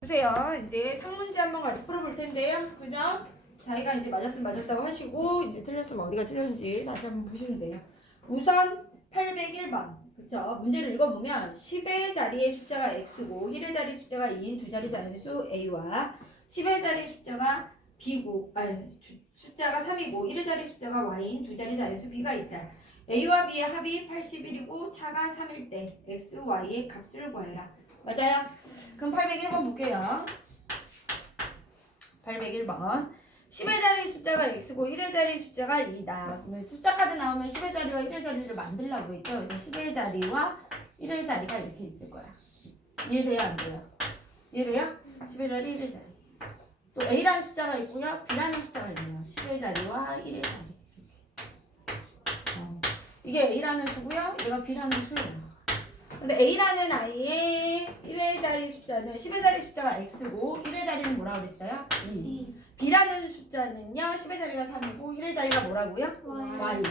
보세요. 이제 상문제 한번 같이 풀어볼 텐데요. 그죠? 자기가 이제 맞았으면 맞았다고 하시고 이제 틀렸으면 어디가 틀렸는지 다시 한번 보시면 돼요. 우선 801번. 그쵸? 문제를 읽어보면 10의 자리의 숫자가 x고 1의 자리 숫자가 2인 두 자리 자연수 a와 10의 자리 숫자가 b고 숫자가 3이고 1의 자리 숫자가 y인 두 자리 자연수 b가 있다. a와 b의 합이 81이고 차가 3일 때 x, y의 값을 구하여라. 맞아요? 그럼 801번 볼게요. 801번. 10의 자리 숫자가 x고 1의 자리 숫자가 2다. 그러면 숫자 카드 나오면 10의 자리와 1의 자리를 만들라고 했죠. 그래서 10의 자리와 1의 자리가 이렇게 있을 거야. 이해돼요? 안 돼요? 이해돼요? 10의 자리, 1의 자리. 또 a라는 숫자가 있고요. b라는 숫자가 있네요. 10의 자리와 1의 자리. 이게 a라는 수고요. 얘가 b라는 수예요. 근데 a라는 아이의 1의 자리 숫자는 10의 자리 숫자가 x고 1의 자리는 뭐라고 그랬어요? 2. b라는 숫자는요. 10의 자리가 3이고 1의 자리가 뭐라고요? y.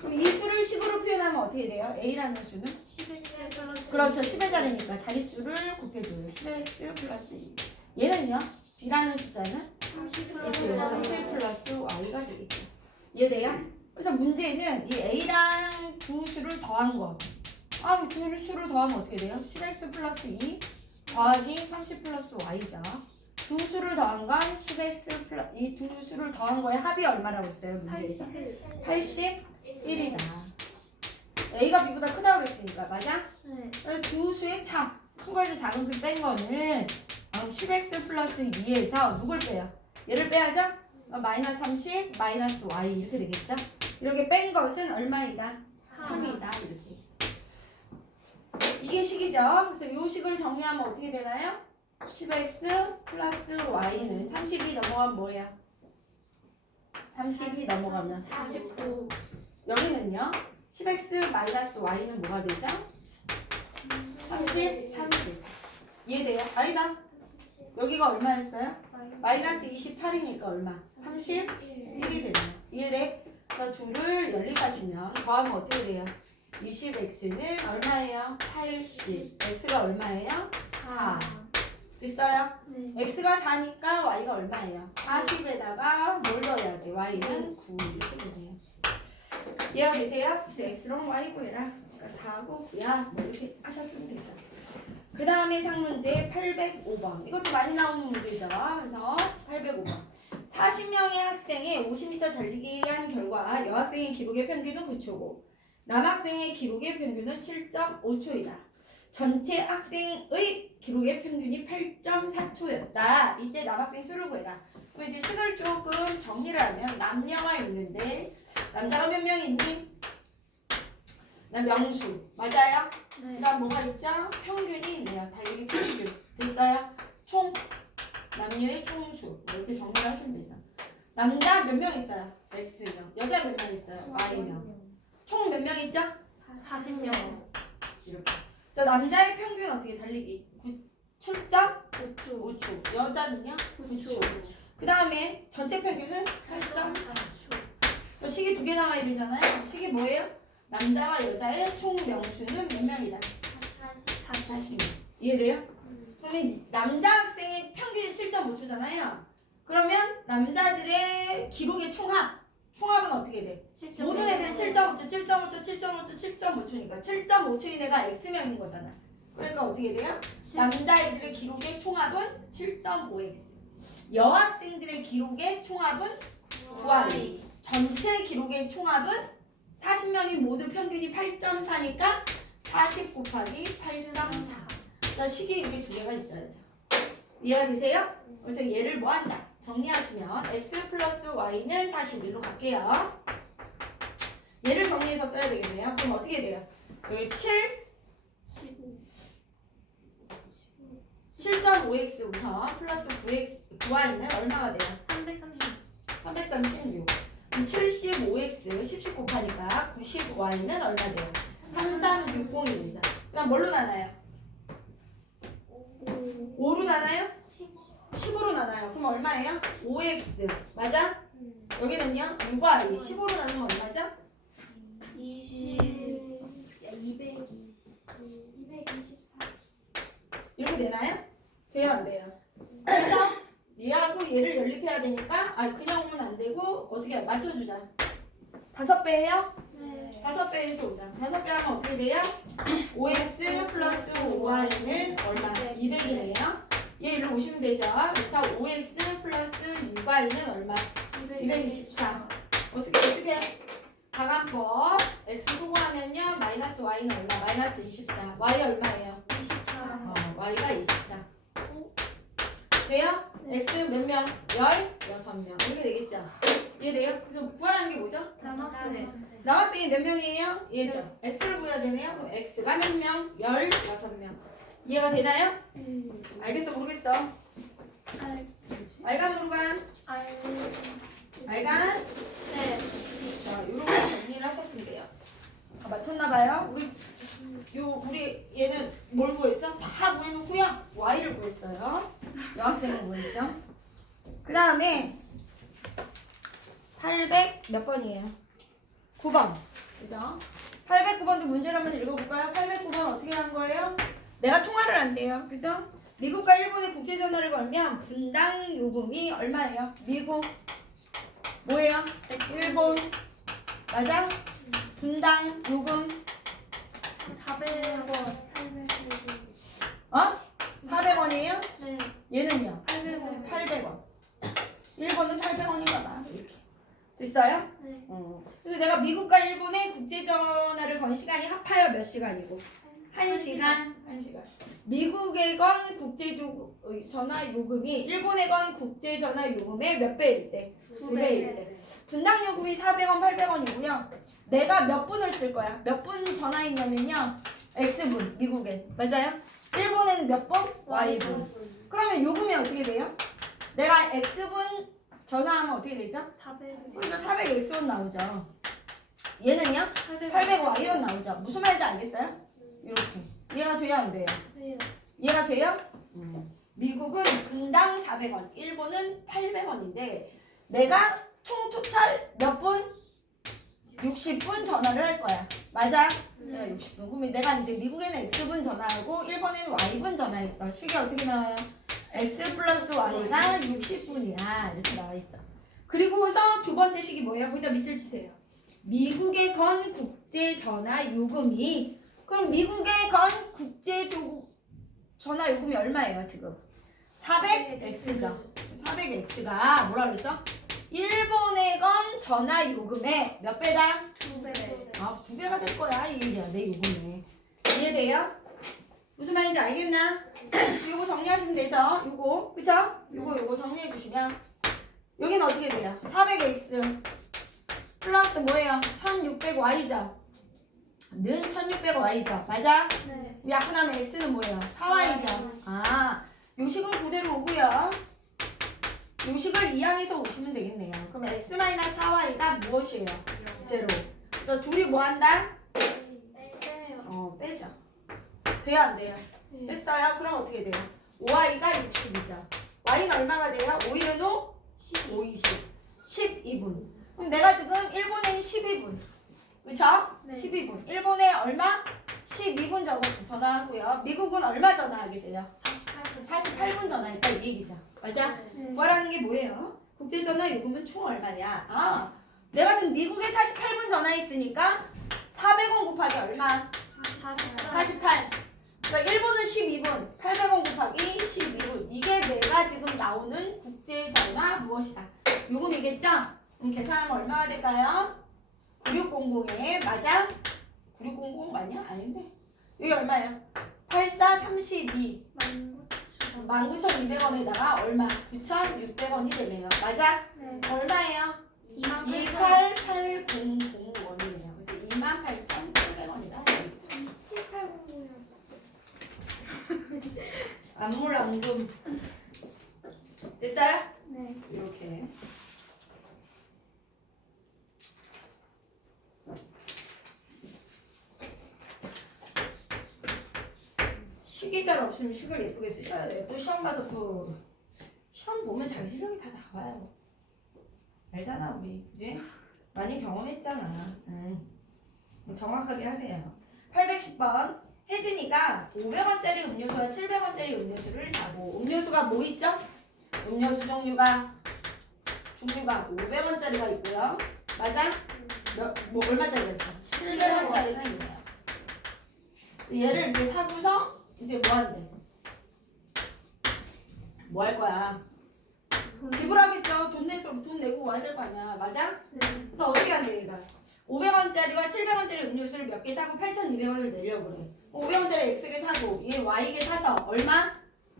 그럼 이 수를 10으로 표현하면 어떻게 돼요? a라는 수는? 10x 플러스 그렇죠. 10의 자리니까 자릿수를 곱해줘요. 10x 플러스 2. 얘는요? b라는 숫자는? 30 30 플러스 y가 되겠죠. 이해돼요? 그래서 문제는 이 a랑 두 수를 더한 거. 두 수를 더하면 어떻게 돼요? 10x 플러스 2 더하기 30 플러스 y죠. 두 수를 더한 건 10x 플러스 이 두 수를 더한 거의 합이 얼마라고 했어요? 문제에서 81이다. a가 b보다 크다고 그랬으니까 맞아? 네. 두 수의 차, 큰 거에서 작은 수 뺀 거는 10x 플러스 2에서 누굴 빼요? 얘를 빼야죠? 마이너스 30 마이너스 y 이렇게 되겠죠? 이렇게 뺀 것은 얼마이다? 3이다 이렇게. 이게 식이죠. 그래서 이 식을 정리하면 어떻게 되나요? 10x 플러스 y는 30이 넘어가면 뭐예요? 30이 넘어가면 49 여기는요. 10x 마이너스 y는 뭐가 되죠? 33이 되죠. 이해돼요? 아니다. 여기가 얼마였어요? 마이너스 28이니까 얼마? 31이 되네요. 이해돼? 그래서 둘을 연립하시면 더하면 어떻게 돼요? 20x는 얼마예요? 80. x가 얼마예요? 4. 됐어요? 네. x가 4니까 y가 얼마예요? 40에다가 뭘 넣어야 돼? y는 9 이렇게 되네요. 이해가 되세요? 그래서 x랑 y 구해라. 그러니까 4, 9, 9야. 뭐 이렇게 하셨으면 되죠. 그 다음에 상문제 805번. 이것도 많이 나오는 문제죠. 그래서 805번. 40명의 학생의 50m 달리기 한 결과 여학생의 기록의 평균은 9초고 남학생의 기록의 평균은 7.5초이다. 전체 학생의 기록의 평균이 8.4초였다. 이때 남학생 수를 구해라. 그럼 이제 식을 조금 정리를 하면 남녀가 있는데 남자가 몇 명 있니? 나 명수. 맞아요? 네. 그다음 뭐가 있죠? 평균이 있네요. 달리기 평균. 됐어요? 총 남녀의 총수. 이렇게 정리를 하시면 되죠. 남자 몇 명 있어요? X명. 여자 몇 명 있어요? Y명. 총 몇 명 있죠? 40명 이렇게. 그래서 남자의 평균 어떻게 달리기? 7.5초. 5초 여자는요? 9초 그 다음에 전체 평균은 8.4초. 4초 식이 두 개 나와야 되잖아요. 식이 뭐예요? 남자와 여자의 총 명수는 몇 명이다? 40명. 이해돼요? 그러면 남자 학생의 평균이 7.5초잖아요. 그러면 남자들의 기록의 총합은 어떻게 돼? 모든 애들이 7.5초, 7.5초, 7.5초, 7.5초니까 7.5초인 애가 X명인 거잖아. 그러니까 어떻게 돼요? 남자애들의 기록의 총합은 7.5X. 여학생들의 기록의 총합은 9Y. 전체 기록의 총합은 40명이 모두 평균이 8.4니까 40 곱하기 8.4. 그래서 식이 이렇게 두 개가 있어야죠. 이해가 되세요? 그래서 얘를 뭐 한다? 정리하시면 x 플러스 y는 41로 갈게요. 얘를 정리해서 써야 되겠네요. 그럼 어떻게 돼요? 여기 15 7.5x 우선 플러스 9y는 얼마가 돼요? 336 그럼 75x 10 곱하니까 90y는 얼마 돼요? 3360이 되죠. 그다음 뭘로 나눠요? 5로 나눠요? 10으로 나눠요. 그럼 얼마예요? 5x 맞아? 여기는요? 6y 15로 나누면 얼마죠? 224 이렇게 되나요? 돼요 안 돼요? 그래서 얘하고 얘를 연립해야 되니까 그냥 오면 안 되고 어떻게 맞춰주자. 5배 해요? 네. 5배에서 오자. 5배 하면 어떻게 돼요? 5x 플러스 5y는 얼마? 200이네요. 얘 일로 오시면 되죠. 그래서 5x 플러스 6y는 얼마? 224. 어떻게 가간법 x 소거하면요 마이너스 y는 얼마? 마이너스 24. y 얼마예요? 24. y가 24. 돼요? x 몇 명? 16명. 이렇게 되겠죠? 이해돼요? 그래서 구하라는 게 뭐죠? 남학생. 남학생이 몇 명이에요? 얘죠. x를 구해야 되네요. 그럼 x가 몇 명? 16명. 이해가 되나요? 알겠어? 모르겠어? 알간 모르간? 알간? 네. 자, 요렇게 정리를 하셨으면 돼요. 맞췄나봐요? 우리 얘는 뭘 구했어? 다 구해놓고요. y를 구했어요. 여학생은 구했어. 그 다음에 800 몇 번이에요? 9번. 그죠? 809번도 문제를 한번 읽어볼까요? 809번 어떻게 한 거예요? 내가 통화를 한대요. 그죠? 미국과 일본의 국제전화를 걸면 분당 요금이 얼마예요? 미국 뭐예요? 일본 맞아? 분당 요금 400원. 400원이에요? 네. 얘는요? 800원. 800원. 일본은 800원인가 봐. 이렇게. 됐어요? 네. 그래서 내가 미국과 일본의 국제전화를 건 시간이 합하여 몇 시간이고? 1시간. 1시간. 미국에 건 국제전화 요금이 일본에 건 국제전화 요금의 몇 배일 때? 2배일 때. 분당 요금이 400원, 800원이고요. 내가 몇 분을 쓸 거야? 몇 분 전화했냐면요. X분, 미국에. 맞아요? 일본에는 몇 분? Y분. 그러면 요금이 어떻게 돼요? 내가 X분 전화하면 어떻게 되죠? 400. 그래서 400X원 나오죠. 얘는요? 800Y원 나오죠. 무슨 말인지 알겠어요? 이렇게. 이해가 돼요? 안 돼요? 네. 이해가 돼요? 미국은 분당 400원, 일본은 800원인데 내가 총 토탈 몇 분? 60분 전화를 할 거야. 맞아? 내가 60분. 그러면 내가 이제 미국에는 X분 전화하고 일본에는 Y분 전화했어. 식이 어떻게 나와요? X 플러스 Y가 60분이야. 이렇게 나와 있죠. 그리고서 두 번째 식이 뭐예요? 거기다 밑줄 치세요. 미국에 건 국제 전화 요금이 그럼 미국에 건 국제 전화 요금이 얼마예요, 지금? 400X죠. 400X가 뭐라 그랬어? 일본에 건 전화 요금의 몇 배다? 2배. 2배가 될 거야, 이 얘기야, 내 요금에. 이해돼요? 무슨 말인지 알겠나? 요거 정리하시면 되죠? 요거, 그쵸? 요거 정리해 주시면 여기는 어떻게 돼요? 400X 플러스 뭐예요? 1600Y죠? 는 1600Y죠? 맞아? 네. 약분하면 X는 뭐예요? 4Y죠? 요식은 그대로 오고요. 요식을 이항해서 오시면 되겠네요. 그럼 X-4Y가 무엇이에요? 제로. 그래서 둘이 뭐 한다? 빼요. 빼죠. 돼요, 안 돼요? 네. 됐어요? 그럼 어떻게 돼요? 5Y가 60이죠. Y는 얼마가 돼요? 5일은 5? 5, 20. 12분. 그럼 내가 지금 일본에 12분. 그쵸? 네. 12분. 일본에 얼마? 12분 전화하고요. 미국은 얼마 전화하게 돼요? 48분 전화했다 이 얘기죠. 맞아? 네. 구하라는 게 뭐예요? 국제전화 요금은 총 얼마냐? 내가 지금 미국에 48분 전화했으니까 400원 곱하기 얼마? 48. 그러니까 일본은 12분, 800원 곱하기 12분. 이게 내가 지금 나오는 국제전화 무엇이다? 요금이겠죠? 그럼 계산하면 얼마가 될까요? 9600에 맞아? 9600 맞냐? 아닌데. 여기 얼마예요? 8432. 19,200원에다가 얼마? 9,600원이 되네요. 맞아? 네. 얼마예요? 288,001원이네요. 그래서 28,800원이다. 2780이었어. 안물안금. 됐어요? 네. 이렇게. 식이 잘 없으면 식을 예쁘게 쓰셔야 돼요. 또 시험 봐서 또 시험 보면 자기 실력이 다 나와요. 알잖아 우리, 그지? 많이 경험했잖아. 정확하게 하세요. 810번 혜진이가 500원짜리 음료수와 700원짜리 음료수를 사고 음료수가 뭐 있죠? 음료수 종류가 500원짜리가 있고요. 맞아? 뭐 얼마짜리가 있어? 700원짜리가 있네요. 얘를 이렇게 사고서 이제 뭐 한대? 뭐 할 거야? 지불하겠죠. 돈 내고 와야 될 거 아니야. 맞아? 그래서 어떻게 한대 얘가? 500원짜리와 700원짜리 음료수를 몇 개 사고 8,200원을 내려고 그래. 500원짜리 X개 사고 얘 Y개 사서 얼마?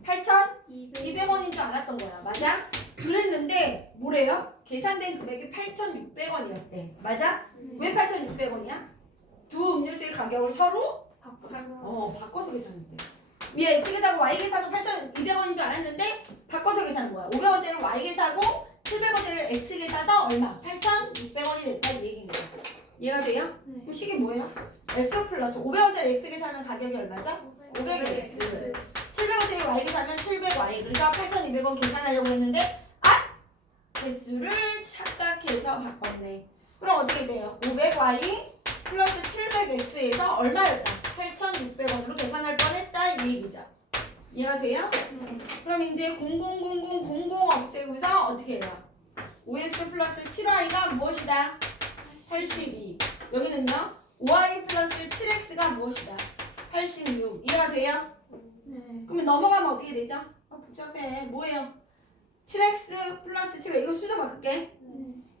8,200원인 줄 알았던 거야. 맞아? 그랬는데 뭐래요? 계산된 금액이 8,600원이었대. 맞아? 왜 8,600원이야? 두 음료수의 가격을 서로 바꿔서 계산했대. 얘 X개 사고 Y개 사서 8,200원인 줄 알았는데 바꿔서 계산한 거야. 500원짜리를 Y개 사고 700원짜리를 X개 사서 얼마? 8,600원이 됐다 이 얘기인 거야. 이해가 돼요? 그럼 식이 뭐예요? X 플러스 500원짜리 X개 사면 가격이 얼마죠? 500X. 700원짜리 Y개 사면 700Y. 그래서 8,200원 계산하려고 했는데 개수를 착각해서 바꿨네. 그럼 어떻게 돼요? 500Y 플러스 700X에서 얼마였다? 8,600원으로 계산할 뻔했다 이 얘기죠. 이해가 돼요? 그럼 이제 000000 없애고서 어떻게 해요? 5x 플러스 7y가 무엇이다? 82. 여기는요? 5y 플러스 7x가 무엇이다? 86. 이해가 돼요? 그러면 넘어가면 어떻게 되죠? 복잡해. 뭐예요? 7x 플러스 7y. 이거 순서 바꿀게.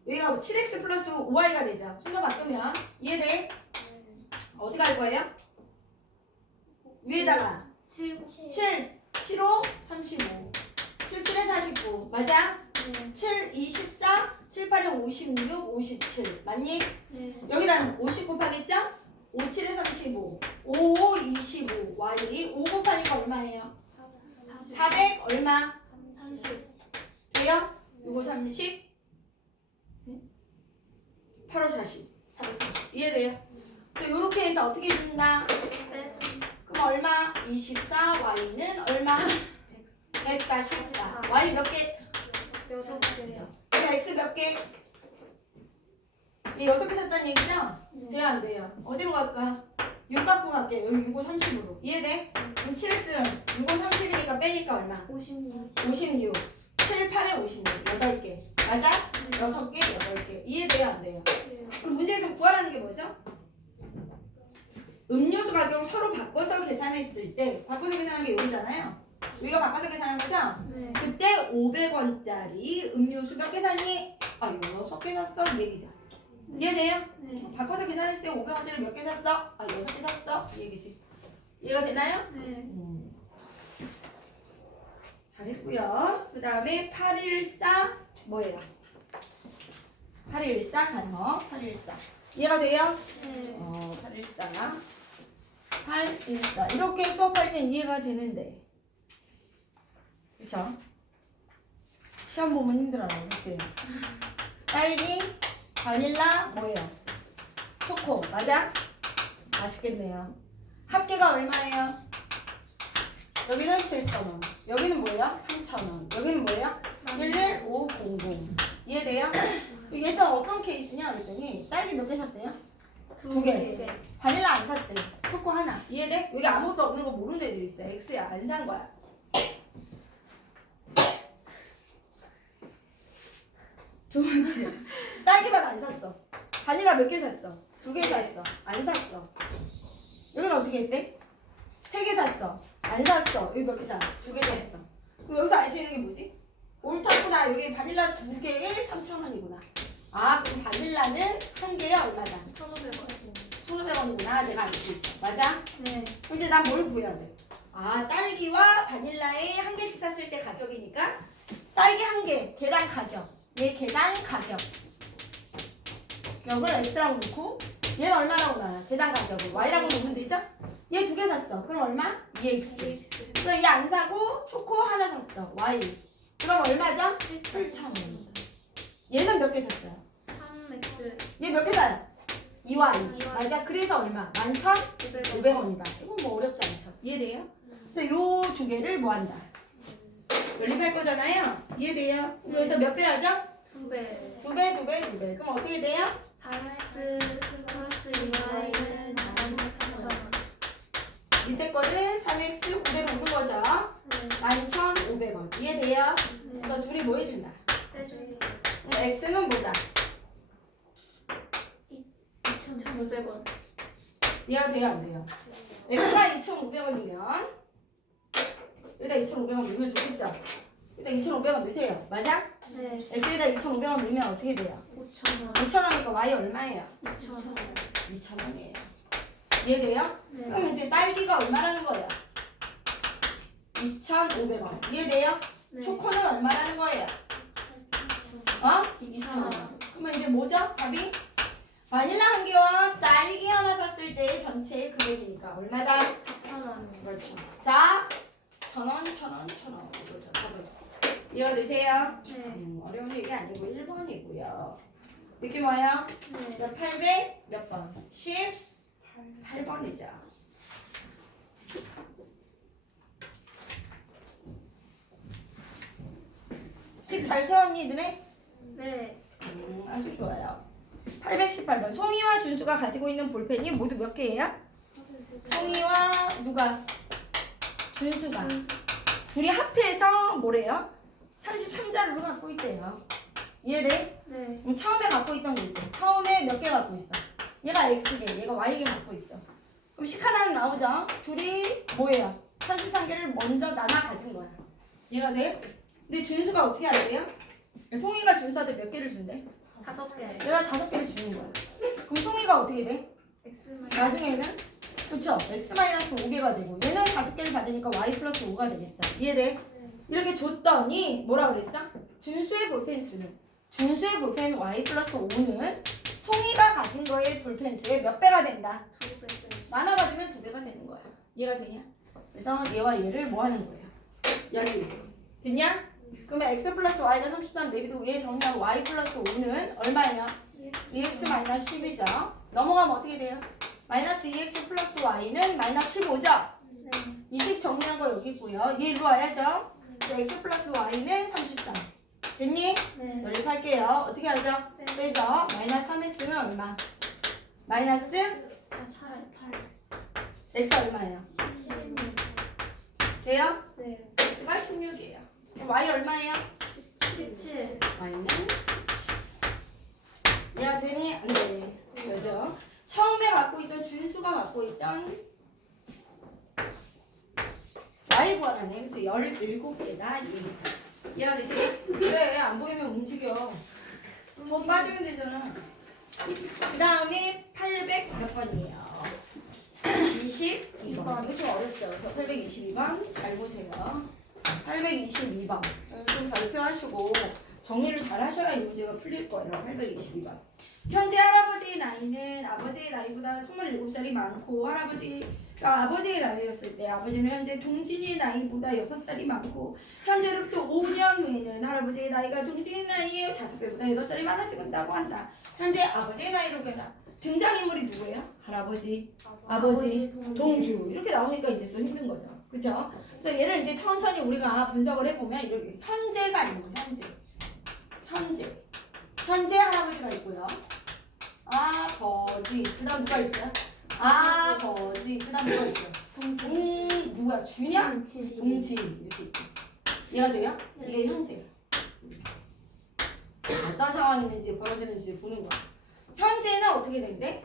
여기가 7x 플러스 5y가 되죠. 순서 바꾸면 이해돼? 어떻게 할 거예요? 위에다가 7, 7호 35, 7, 7에 49, 맞아? 7, 24, 7, 8에 56, 57, 맞니? 여기다는 50 곱하겠죠? 5, 7에 35, 5, 5, 25, y 5 곱하니까 얼마예요? 400 얼마? 30. 돼요? 6, 5, 30, 8, 5, 40, 430 이해돼요? 그래서 이렇게 해서 어떻게 준다? 그럼 얼마? 24, y는 얼마? 144. y 몇 개? 6개. 그럼 x 몇 개? 이 6개 샀다는 얘기죠? 돼요 안 돼요? 어디로 갈까? 6 갖고 갈게. 여기 6, 5, 30으로. 이해돼? 그럼 7x는 6, 5, 30이니까 빼니까 얼마? 56. 56. 7, 8에 56. 8개. 맞아? 6개, 8개. 이해돼요 안 돼요? 그럼 문제에서 구하라는 게 뭐죠? 음료수 가격을 서로 바꿔서 계산했을 때 바꿔서 계산한 게 여기잖아요. 우리가 바꿔서 계산한 거죠? 그때 500원짜리 음료수 몇 개 샀니? 6개 샀어 이 얘기죠. 이해돼요? 바꿔서 계산했을 때 500원짜리 몇 개 샀어? 6개 샀어 이 얘기지. 이해가 되나요? 잘했고요. 그 다음에 814 뭐예요? 814 단어 814 이해가 돼요? 814 814 이렇게 수업할 땐 이해가 되는데 그쵸? 시험 보면 힘들어요. 그치? 딸기, 바닐라 뭐예요? 초코 맞아? 맛있겠네요. 합계가 얼마예요? 여기는 7,000원 여기는 뭐예요? 3,000원 여기는 뭐예요? 11500 이해돼요? 일단 어떤 케이스냐 그랬더니 딸기 몇 개 샀대요? 2개. 바닐라 안 샀대. 초코 하나. 이해돼? 여기 아무것도 없는 거 모르는 애들 있어. X야. 안 산 거야. 두 번째. 딸기만 안 샀어. 바닐라 몇 개 샀어? 2개 샀어. 안 샀어. 여기는 어떻게 했대? 3개 샀어. 안 샀어. 여기 몇 개 샀어? 2개 샀어. 그럼 여기서 알 수 있는 게 뭐지? 옳다구나. 여기 바닐라 2개에 3,000원이구나. 그럼 바닐라는 한 개에 얼마다? 1,500원이구나. 내가 알 수 있어. 맞아? 그럼 이제 난 뭘 구해야 돼? 딸기와 바닐라에 한 개씩 샀을 때 가격이니까 딸기 한 개, 개당 가격. 얘 개당 가격. 격을 x라고 놓고 얘는 얼마라고 나와? 개당 가격을 y라고 놓으면 되죠? 얘 2개 샀어. 그럼 얼마? 2x. 그럼 얘 안 사고 초코 하나 샀어. y. 그럼 얼마죠? 7,000원이죠. 얘는 몇 개 샀어요? 3x. 얘 몇 개 사요? 2y. 맞아. 그래서 얼마? 11,500원이다. 이건 뭐 어렵지 않죠. 이해돼요? 그래서 요 2개를 뭐 한다? 연립할 거잖아요. 이해돼요? 그럼 일단 몇 배 하죠? 2배. 2배, 2배, 2배. 그럼 어떻게 돼요? 4x 플러스 2y는 14,000원. 밑에 거는 3x 그대로 오는 거죠. 11,500원. 이해돼요? 그래서 둘이 뭐 해준다? 빼주기. x는 뭐다? 2,500원. 이해가 돼요? 안 돼요? x가 2,500원이면 여기다 2,500원 넣으면 좋겠죠? 여기다 2,500원 넣으세요. 맞아? 네. x에다 2,500원 넣으면 어떻게 돼요? 5,000원. 5,000원이니까 y 얼마예요? 2,000원. 2,000원이에요. 이해돼요? 네. 그럼 이제 딸기가 얼마라는 거예요? 2,500원. 이해돼요? 네. 초코는 얼마라는 거예요? 어? 2,000원. 그러면 이제 뭐죠? 답이? 바닐라 한 개와 딸기 하나 샀을 때 전체 금액이니까 얼마다? 4,000원. 그렇죠. 4,000원, 1,000원, 1,000원. 이거죠. 답은. 이해가 되세요? 네. 어려운 얘기 아니고 1번이고요. 느낌 와요? 네. 800 몇 번? 18번이죠. 식 잘 세웠니 눈에? 네. 아주 좋아요. 818번. 송이와 준수가 가지고 있는 볼펜이 모두 몇 개예요? 송이와 누가? 준수가. 둘이 합해서 뭐래요? 33자루를 갖고 있대요. 이해돼? 네. 그럼 처음에 갖고 있던 거 있대. 처음에 몇 개 갖고 있어? 얘가 X개, 얘가 Y개 갖고 있어. 그럼 식 하나는 나오죠? 둘이 뭐예요? 33개를 먼저 나눠 가진 거야. 이해가 돼? 근데 준수가 어떻게 하래요? 송이가 준수한테 몇 개를 준대? 5개. 얘가 5개를 주는 거야. 그럼 송이가 어떻게 돼? X만. 나중에는 그쵸? X-5개가 되고 얘는 5개를 받으니까 Y 플러스 5가 되겠죠. 이해돼? 이렇게 줬더니 뭐라 그랬어? 준수의 볼펜 수는 준수의 볼펜 Y 플러스 5는 송이가 가진 거의 볼펜 수의 몇 배가 된다? 2배. 나눠가지면 2배가 되는 거야. 이해가 되냐? 그래서 얘와 얘를 뭐 하는 거예요? 연립. 됐냐? 그러면 X 플러스 Y가 33 내비도 얘 정리하고 Y 플러스 5는 얼마예요? 2X 마이너스 10이죠. 넘어가면 어떻게 돼요? 마이너스 2X 플러스 Y는 마이너스 15죠? 네. 이 식 정리한 거 여기 있고요. 얘 일로 와야죠? 이제 X 플러스 Y는 33. 됐니? 네. 연립할게요. 어떻게 하죠? 빼죠. 마이너스 3X는 얼마? 마이너스 48. X 얼마예요? 16. 돼요? 네. X가 16이에요. Y 얼마예요? 17. Y는 17. 얘가 되니? 안 돼. 그죠? 처음에 갖고 있던 준수가 갖고 있던 Y 구하라네. 그래서 17개다. 이 얘기죠. 얘가 되세요? 그래, 안 보이면 움직여. 더 빠지면 되잖아. 그 다음에 800 몇 번이에요? 22번. 이거 좀 어렵죠? 그래서 822번 잘 보세요. 822번. 좀 발표하시고 정리를 잘 하셔야 이 문제가 풀릴 거예요. 822번. 현재 할아버지의 나이는 아버지의 나이보다 27살이 많고 할아버지가 아버지의 나이였을 때 아버지는 현재 동진이의 나이보다 6살이 많고 현재로부터 5년 후에는 할아버지의 나이가 동진의 나이의 5배보다 8살이 많아진다고 한다. 현재 아버지의 나이로 해라. 등장인물이 누구예요? 할아버지, 아버지, 동주 이렇게 나오니까 이제 또 힘든 거죠. 그렇죠? 그래서 얘를 이제 천천히 우리가 분석을 해보면 이렇게 현재가 있는 거예요. 현재 할아버지가 있고요. 아버지 그다음 누가 있어요? 아버지 그다음 누가 있어요? 누가 주냐? 동진 이렇게 있고. 이해가 돼요? 이게 현재. 어떤 상황이 있는지 벌어지는지 보는 거야. 현재는 어떻게 된대?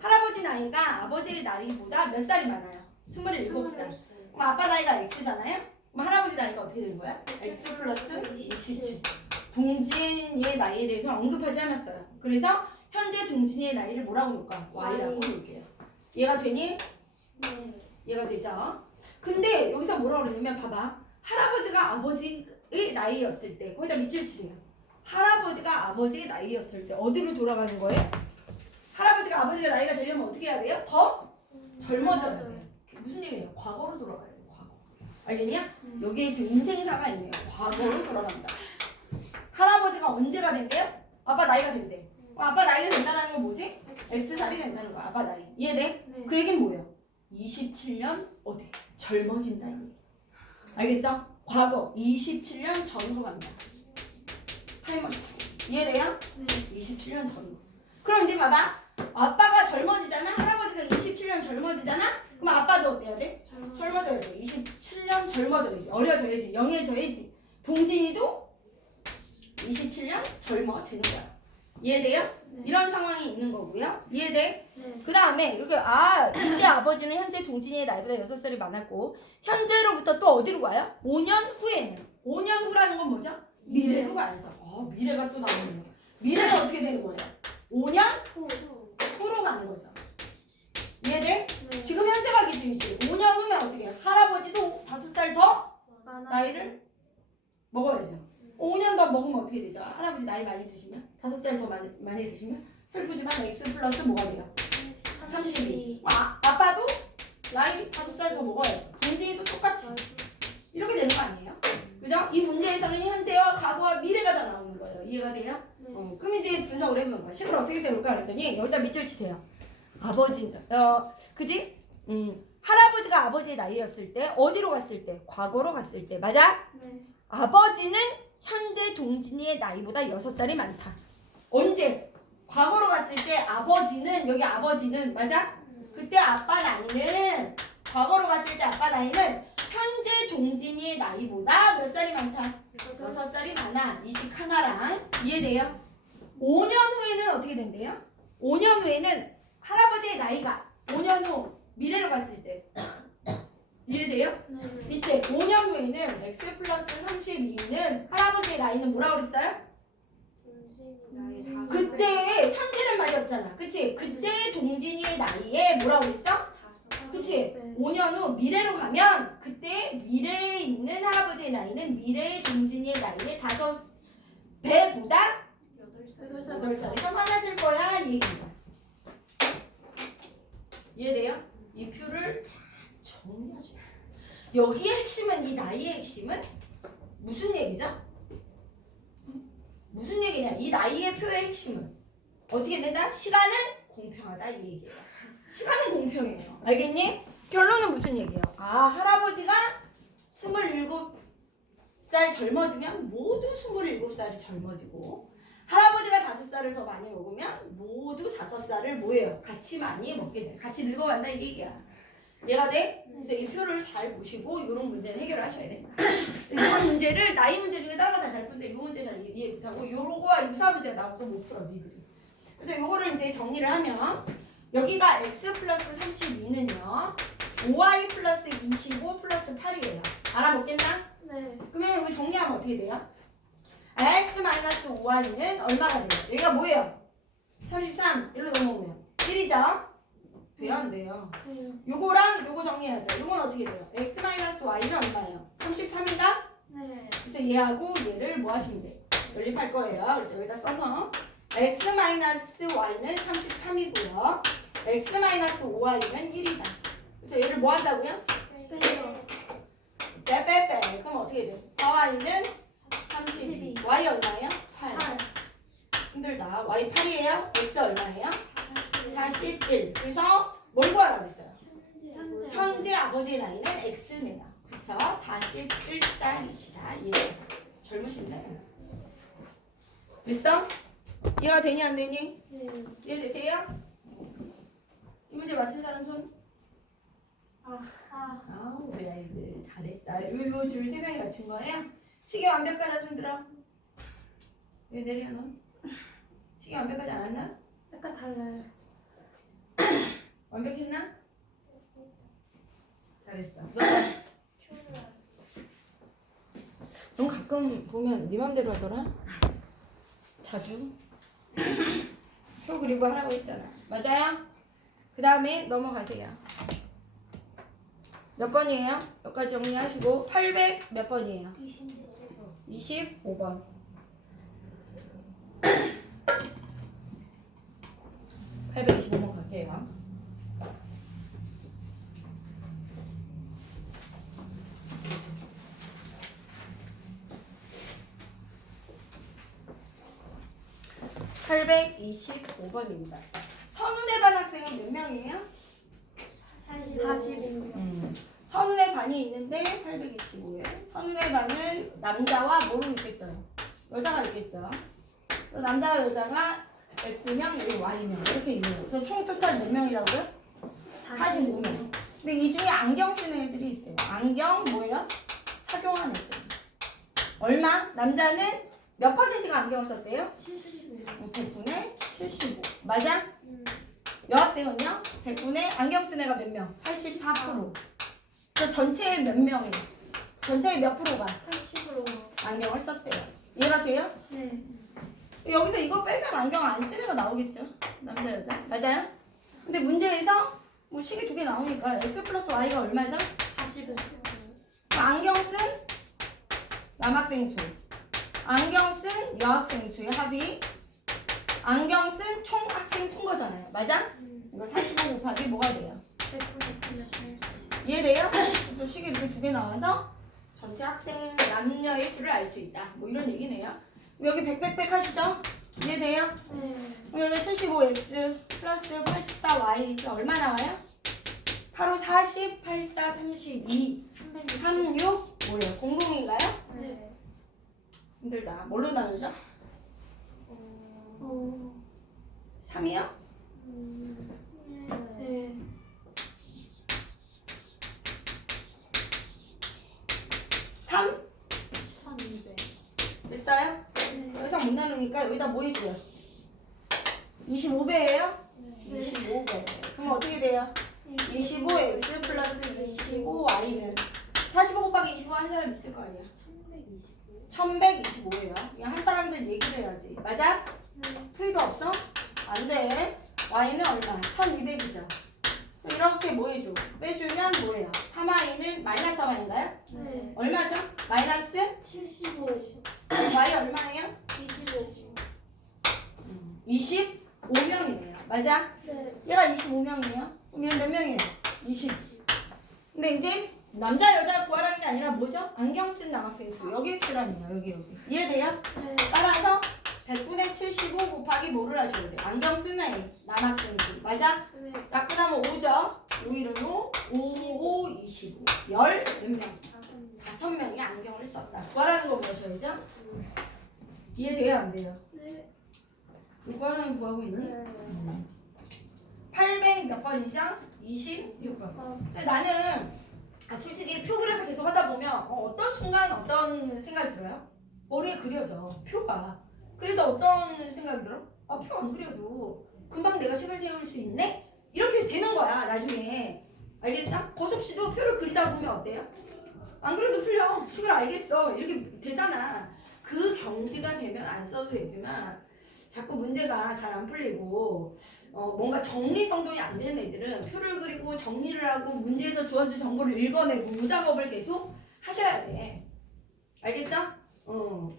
할아버지 나이가 아버지의 나이보다 몇 살이 많아요? 27살. 그럼 아빠 나이가 X잖아요? 그럼 할아버지 나이가 어떻게 되는 거야? X 플러스 27. 동진의 나이에 대해서 언급하지 않았어요. 그래서 현재 동진의 나이를 뭐라고 놓을까? Y라고 놓을게요. 얘가 되니? 네. 얘가 되죠? 근데 여기서 뭐라고 그러냐면 봐봐. 할아버지가 아버지의 나이였을 때 거기다 밑줄 치세요. 할아버지가 아버지의 나이였을 때 어디로 돌아가는 거예요? 할아버지가 아버지가 나이가 되려면 어떻게 해야 돼요? 더 젊어져야 돼요. 무슨 얘기예요? 과거로 돌아가야 돼요. 과거. 알겠냐? 여기에 지금 인생사가 있네요. 과거로 돌아간다. 할아버지가 언제가 된대요? 아빠 나이가 된대. 아빠 나이가 된다는 건 뭐지? X살이 된다는 거야. 아빠 나이. 이해돼? 네. 그 얘기는 뭐예요? 27년 어디? 젊어진다는 얘기. 알겠어? 과거 27년 전으로 간다. 타임머신. 이해돼요? 네. 27년 전으로. 그럼 이제 봐봐. 아빠가 젊어지잖아. 할아버지가 27년 젊어지잖아. 그럼 아빠도 어때야 돼? 젊어져야 돼. 27년 젊어져야지. 어려져야지. 영해져야지. 동진이도 27년 젊어지는 거야. 이해돼요? 네. 이런 상황이 있는 거고요. 이해돼? 네. 그 다음에 이렇게 이때 아버지는 현재 동진이의 나이보다 6살이 많았고 현재로부터 또 어디로 가요? 5년 후에는 5년 후라는 건 뭐죠? 미래로 가야죠. 미래가 또 나오네요. 미래가 어떻게 되는 거예요? 5년 후로 가는 거죠. 이해돼? 네. 지금 현재가 기준이지. 5년 후면 어떻게 해요? 할아버지도 5살 더 나이를 먹어야죠. 5년 더 먹으면 어떻게 되죠? 할아버지 나이 많이 드시면? 5살 더 많이 드시면? 슬프지만 X 플러스 뭐가 돼요? 32. 아빠도 나이 5살 더 먹어야죠. 동진이도 똑같이. 이렇게 되는 거 아니에요? 그죠? 이 문제에서는 현재와 과거와 미래가 다 나오는 거예요. 이해가 돼요? 네. 그럼 이제 분석을 해보는 거야. 식을 어떻게 세울까? 그랬더니 여기다 밑줄 치세요. 아버지, 그지? 할아버지가 아버지의 나이였을 때 어디로 갔을 때? 과거로 갔을 때. 맞아? 네. 아버지는 현재 동진이의 나이보다 6살이 많다. 언제? 과거로 갔을 때 아버지는 여기 아버지는 맞아? 그때 아빠 나이는 과거로 갔을 때 아빠 나이는 현재 동진이의 나이보다 몇 살이 많다? 6살이 많아. 이식 하나랑 이해돼요? 5년 후에는 어떻게 된대요? 5년 후에는 할아버지의 나이가 5년 후 미래로 갔을 때 이해돼요? 네. 밑에 5년 후에는 x 플러스 32는 할아버지의 나이는 뭐라고 그랬어요? 그때 현재는 말이 없잖아. 그치? 그때 동진이의 나이에 뭐라고 그랬어? 그치? 네. 5년 후 미래로 가면 그때 미래에 있는 할아버지의 나이는 미래의 동진이의 나이의 5배보다 8살이 더 많아질 거야. 이 얘기입니다. 이해돼요? 이 표를 잘 정리하죠. 여기의 핵심은 이 나이의 핵심은 무슨 얘기죠? 무슨 얘기냐? 이 나이의 표의 핵심은 어떻게 된다? 시간은 공평하다 이 얘기예요. 시간은 공평해요. 알겠니? 결론은 무슨 얘기예요? 할아버지가 27살 젊어지면 모두 27살이 젊어지고 할아버지가 5살을 더 많이 먹으면 모두 5살을 뭐예요? 같이 많이 먹게 돼. 같이 늙어간다 이 얘기야. 이해가 돼? 그래서 이 표를 잘 보시고 이런 문제는 해결을 하셔야 된다. 이런 문제를 나이 문제 중에 다른 거 다 잘 푸는데 이 문제 잘 이해 못하고 요거와 유사한 문제가 나오고 못 풀어 니들이. 그래서 요거를 이제 정리를 하면 여기가 x 플러스 32는요 5y 플러스 25 플러스 8이에요. 알아먹겠나? 네. 그러면 여기 정리하면 어떻게 돼요? x 마이너스 5y는 얼마가 돼요? 여기가 뭐예요? 33 이리로 넘어오면 1이죠? 돼요 안 돼요? 요거랑 요거 정리해야죠. 요건 어떻게 돼요? x 마이너스 y는 얼마예요? 33인가? 네. 그래서 얘하고 얘를 뭐 하시면 돼요? 연립할 거예요. 그래서 여기다 써서 x 마이너스 y는 33이고요. x 마이너스 5y는 1이다. 그래서 얘를 뭐 한다고요? 빼. 그럼 어떻게 돼요? 4y는 32. y 얼마예요? 8. 힘들다. y 8이에요? x 얼마예요? 41. 그래서 뭘 구하라고 했어요? 현재 아버지의 나이는 x네요. 그쵸? 41살이시다. 예. 젊으시네. 됐어? 이해가 되니 안 되니? 네. 이해되세요? 이 문제 맞힌 사람 손? 아우 우리 아이들 잘했어. 요 줄 3명이 맞춘 거예요? 시계 완벽하다 손 들어. 왜 내려 너? 시계 완벽하지 않았나? 약간 달라요. 완벽했나? 잘했어. 넌 가끔 보면 네 맘대로 하더라? 자주? 표 그리고 하라고 했잖아. 맞아요? 그 다음에 넘어가세요. 몇 번이에요? 여기까지 정리하시고 800 몇 번이에요? 25번. 825번 갈게요. (825번입니다) 선운의 반 학생은 몇 명이에요? 45. 선운의 반이 있는데 825에 선운의 반은 남자와 뭐로 있겠어요? 여자가 있겠죠. 남자와 여자가 X명, 여기 Y명 이렇게 있는 거예요. 그래서 총 토탈 몇 명이라고요? 45명. 근데 이 중에 안경 쓰는 애들이 있대요. 안경 뭐예요? 착용한 애들. 얼마? 남자는 몇 퍼센트가 안경을 썼대요? 75. 100분의 75. 맞아? 여학생은요? 100분의 안경 쓴 애가 몇 명? 84%. 그래서 전체의 몇 명이? 전체의 몇 프로가 80으로. 안경을 썼대요. 이해가 돼요? 네. 여기서 이거 빼면 안경 안 쓴 애가 나오겠죠? 남자, 여자. 맞아요? 근데 문제에서 뭐 식이 두 개 나오니까 x 플러스 y가 얼마죠? 40. 안경 쓴 남학생 수, 안경 쓴 여학생 수의 합이 안경 쓴 총 학생 수인 거잖아요. 맞아? 이거 45 곱하기 뭐가 돼요? 100분의 이해돼요? 그래서 식이 이렇게 두 개 나와서 전체 학생 남녀의 수를 알 수 있다. 뭐 이런 얘기네요. 여기 100 하시죠? 이해돼요? 네. 그럼 여기 75x 플러스 84y 얼마 나와요? 바로 40, 84, 32, 36 뭐예요? 공공인가요? 네. 힘들다. 뭘로 나누죠? 3이요? 네. 3? 1200. 됐어요? 더 이상 못 나누니까 여기다 뭐 해줘요? 25배예요? 25배. 그럼 어떻게 돼요? 25x 플러스 25y는 45 곱하기 25 한 사람 있을 거 아니야? 1125. 1125예요. 그냥 한 사람들 얘기를 해야지. 맞아? 풀이도 없어? 안 돼. y는 얼마? 1200이죠. 그래서 이렇게 뭐 해줘? 빼주면 뭐예요? 3y는 마이너스 3y인가요? 네. 얼마죠? 마이너스 75. y 얼마예요? 25. 25명이네요. 맞아? 네. 얘가 25명이에요. 그럼 얘는 몇 명이에요? 20. 근데 이제 남자 여자 구하라는 게 아니라 뭐죠? 안경 쓴 남학생 수. 여기 쓰라니요. 여기. 이해돼요? 네. 따라서 100분의 75 곱하기 뭐를 하셔야 돼요? 안경 쓴 애 남학생 수. 맞아? 네. 약분하면 5죠? 5 1은 5, 5, 5, 25. 열 몇 명? 5명이 안경을 썼다. 구하라는 거 보셔야죠? 이해돼요? 안 돼요? 네. 구하라는 구하고 있니? 800 몇 번이죠? 26번. 근데 나는 솔직히 표 그려서 계속 하다 보면 어떤 순간 어떤 생각이 들어요? 머리에 그려져 표가. 그래서 어떤 생각이 들어? 표 안 그려도 금방 내가 식을 세울 수 있네? 이렇게 되는 거야 나중에. 알겠어? 거속시도 표를 그리다 보면 어때요? 안 그래도 풀려. 식을 알겠어. 이렇게 되잖아. 그 경지가 되면 안 써도 되지만 자꾸 문제가 잘 안 풀리고 뭔가 정리정돈이 안 되는 애들은 표를 그리고 정리를 하고 문제에서 주어진 정보를 읽어내고 요 작업을 계속 하셔야 돼. 알겠어?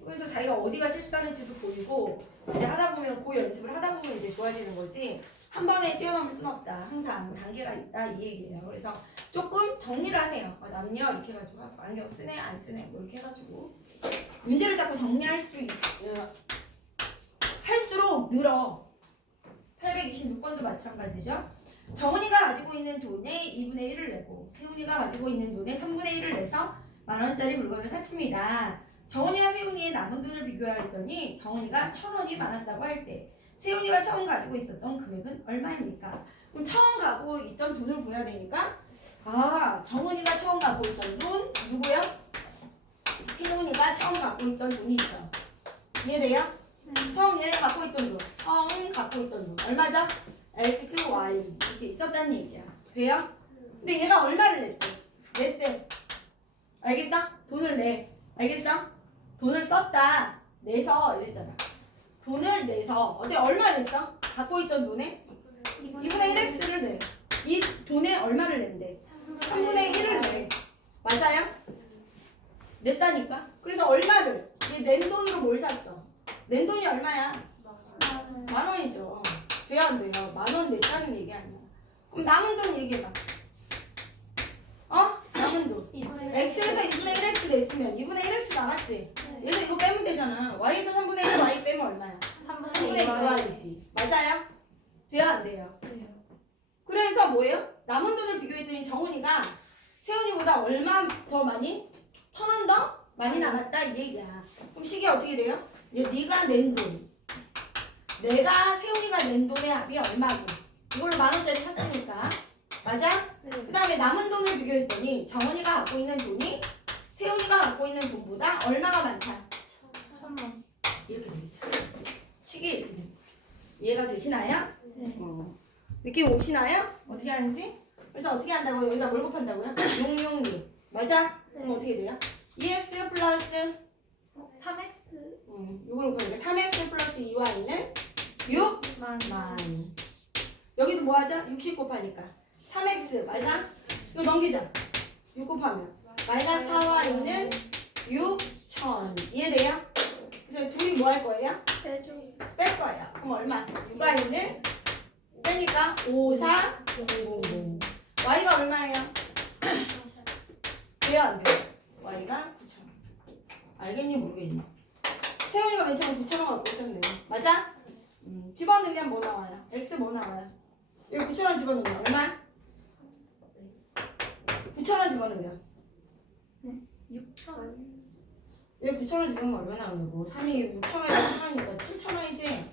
그래서 자기가 어디가 실수하는지도 보이고 이제 하다 보면 그 연습을 하다 보면 이제 좋아지는 거지. 한 번에 뛰어넘을 수는 없다. 항상 단계가 있다 이 얘기예요. 그래서 조금 정리를 하세요. 남녀 이렇게 해가지고 안경 쓰네 안 쓰네 뭐 이렇게 해가지고 문제를 자꾸 정리할 할수록 늘어. 826번도 마찬가지죠. 정은이가 가지고 있는 돈의 2분의 1을 내고 세훈이가 가지고 있는 돈의 3분의 1을 내서 10,000원짜리 물건을 샀습니다. 정은이와 세훈이의 남은 돈을 비교하였더니 정은이가 1,000원이 많았다고 할 때 세훈이가 처음 가지고 있었던 금액은 얼마입니까? 그럼 처음 갖고 있던 돈을 구해야 되니까 정은이가 처음 갖고 있던 돈 누구요? 세훈이가 처음 갖고 있던 돈이 있어. 이해돼요? 처음 얘가 갖고 있던 돈, 처음 갖고 있던 돈 얼마죠? X, Y 이렇게 있었다는 얘기야. 돼요? 근데 얘가 얼마를 냈대? 알겠어? 돈을 내. 알겠어? 돈을 썼다. 내서 이랬잖아. 돈을 내서 어때? 얼마 냈어? 갖고 있던 돈에 2분의 1x를 내. 이 돈에 얼마를 낸대? 3분의 1을 내. 맞아요? 냈다니까? 그래서 얼마를? 얘 낸 돈으로 뭘 샀어? 낸 돈이 얼마야? 10,000원이죠. 돼야 안 돼요? 10,000원 냈다는 얘기 아니야. 그럼 남은 돈 얘기해봐. 남은 돈. x에서 2분의 1x 냈으면 2분의 1x 남았지? 얘도 이거 빼면 되잖아. y에서 3분의 1 y 빼면 얼마야? 3분의 2 y지. 맞아요? 돼야 안 돼요? 그래서 뭐예요? 남은 돈을 비교했더니 정훈이가 세훈이보다 얼마 더 많이? 1,000원 더 많이 남았다 이 얘기야. 그럼 식이 어떻게 돼요? 네가 낸 돈, 내가 세훈이가 낸 돈의 합이 얼마고 이걸로 10,000원짜리 샀으니까 맞아? 네. 그 다음에 남은 돈을 비교했더니 정원이가 갖고 있는 돈이 세훈이가 갖고 있는 돈보다 얼마가 많다? 1000원. 이렇게 되겠죠. 식이 이렇게 됩니다. 이해가 되시나요? 네. 느낌 오시나요? 어떻게 하는지? 그래서 어떻게 한다고요? 여기다 뭘 곱한다고요? 666 맞아? 그럼 네. 어떻게 돼요? 2x 플러스 3x 이걸 곱하니까 3x 플러스 2y는 6만 만. 여기도 뭐 하자? 60 곱하니까 3x 맞아? 이거 넘기자 6 곱하면 마이너스 4y는 6,000 이해돼요? 그래서 둘이 뭐 할 거예요? 빼줘. 뺄 거예요. 그럼 얼마? 6y는 빼니까 54000 y가 얼마예요? 돼요 안 돼요? y가 9,000원 알겠니 모르겠니? 세훈이가 맨 처음에 9,000원 갖고 있었네 맞아? 집어넣으면 뭐 나와요? x 뭐 나와요? 여기 9,000원 집어넣으면 얼마? 9,000원 집어넣으면 6,000원. 여기 9,000원 집어넣으면 얼마 나오냐고 3이 6,000원에서 1,000원이니까 7,000원이지?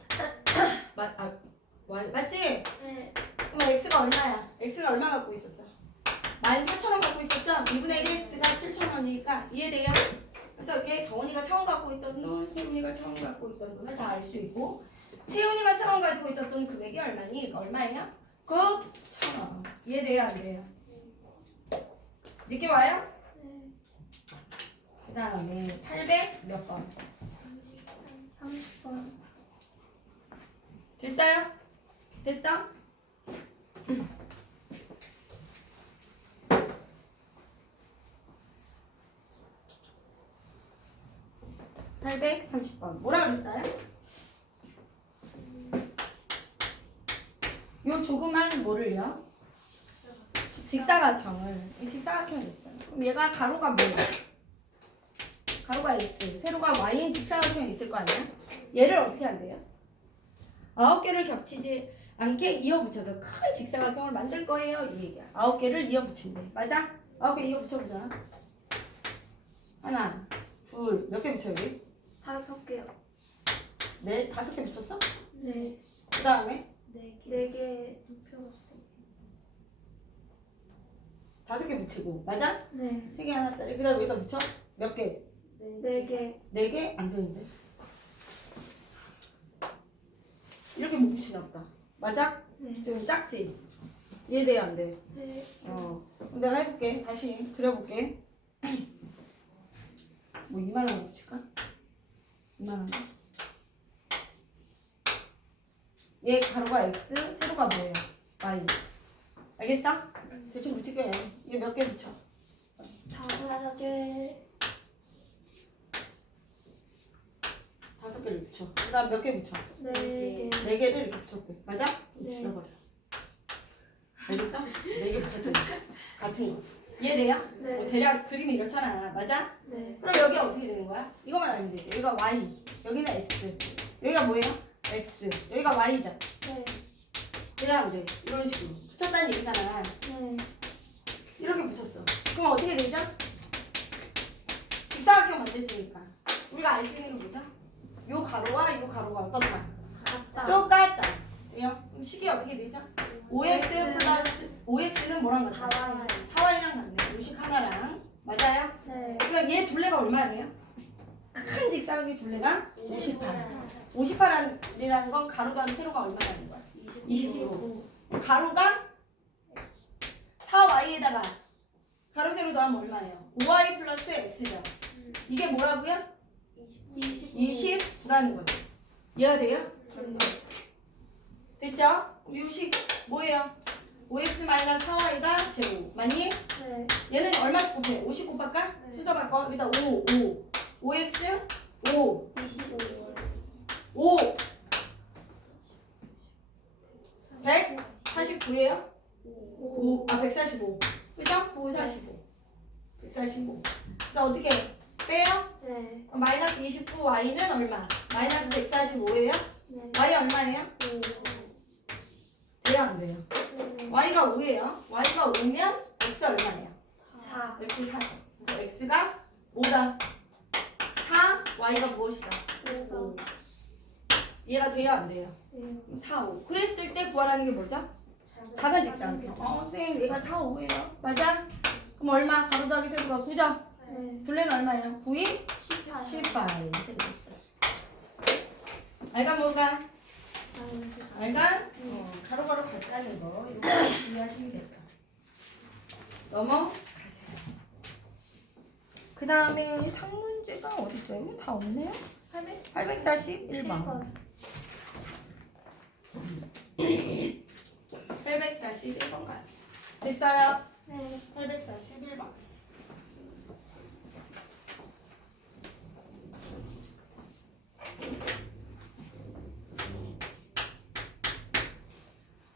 맞지? 네. 그럼 x가 얼마야? x가 얼마 갖고 있었어? 14,000원 갖고 있었죠? 2분의 1x가 7,000원이니까 이해돼요? 그래서 이렇게 정원이가 1,000원 갖고 있던 돈, 세훈이가 1,000원 갖고 있던 돈을 다 알 수 있고 세훈이가 1,000원 가지고 있던 돈 금액이 얼마니? 얼마예요? 9,000원 이해돼요? 안 돼요? 느낌 와요? 네. 그 다음에 800 몇 번? 30번. 됐어요? 됐어? 830번 뭐라 그랬어요? 요 조그만 뭐를요? 직사각형을 이 직사각형이 있어요. 그럼 얘가 가로가 뭐예요? 가로가 x, 세로가 y인 직사각형이 있을 거 아니야? 얘를 어떻게 한대요? 9개를 겹치지 않게 이어붙여서 큰 직사각형을 만들 거예요. 이 얘기야. 9개를 이어붙인대. 맞아? 9개 이어붙여보자. 하나, 둘, 몇 개 붙여 여기? 5개요. 네, 5개 붙였어? 네. 그 다음에 4개 눕혀놨어. 5개 붙이고 맞아? 네. 3개 하나짜리. 그 다음에 여기다 붙여? 몇 개? 4개. 4개? 안 되는데. 이렇게 못 붙이나 보다. 맞아? 네. 좀 작지? 이해돼요? 안 돼? 네. 그럼 내가 해볼게. 다시 그려볼게. 뭐 이만한 거 붙일까? 이만한 거. 얘 가로가 x, 세로가 뭐예요? y. 알겠어? 대충 붙일게. 얘 몇 개 붙여? 5개. 5개를 붙여. 그 다음 몇 개 붙여? 4개. 4개를 이렇게 붙였대. 맞아? 네. 줄여버려. 알겠어? 4개 붙였대. 같은 거. 이해돼요? 네. 뭐 대략 그림이 이렇잖아. 맞아? 네. 그럼 여기 어떻게 되는 거야? 이것만 알면 되지. 여기가 y, 여기는 x. 여기가 뭐예요? x. 여기가 y죠. 네. 돼야 안 돼. 이런 식으로. 붙였다는 얘기잖아. 네. 이렇게 붙였어. 그럼 어떻게 되죠? 직사각형 만들었으니까. 우리가 알 수 있는 게 뭐죠? 요 가로와 요 가로가 어떻다? 같다. 똑같다. 그럼 식이 어떻게 되죠? 5x 플러스 5x는 뭐랑 같아? 4y. 4y랑 같네. 요식 하나랑. 맞아요? 네. 그럼 얘 둘레가 얼마예요? 큰 직사각의 둘레가 58. 58이라는 건 가로가 세로가 얼마라는 거야? 25. 가로가 4y에다가 가로 세로 더하면 얼마예요? 5y 플러스 x죠. 이게 뭐라고요? 29라는 거죠. 이해가 돼요? 됐죠? 요식 뭐예요? 5x 마이너스 4y가 제곱. 맞니? 네. 얘는 얼마씩 곱해? 50 곱할까? 네. 순서 바꿔. 여기다 5x 5 25. 5 149예요? 145. 그죠? 9, 45. 145. 그래서 어떻게 빼요? 네. 마이너스 29 y는 얼마? 마이너스 145예요? 네. y 얼마예요? 5. 돼요 안 돼요? 네. y가 5예요. y가 5면 x 얼마예요? 4. x 4죠. 그래서 x가 5다. 4, y가 무엇이다? 5. 이해가 돼요 안 돼요? 네. 그럼 4, 5. 그랬을 때 구하라는 게 뭐죠? 작은 직사각형. 선생님 얘가 4, 5예요. 맞아? 그럼 얼마? 가로 더하기 세로가 9죠? 네. 둘레는 얼마예요? 9이 18. 이렇게 되겠죠. 알가 뭘까? 알가? 가로가로 같다는 거 이거 주의하시면 되죠. 넘어가세요. 그 다음에 상문제가 어디 있어요? 이거 다 없네요. 841번. 841번 가요. 됐어요? 네. 841번.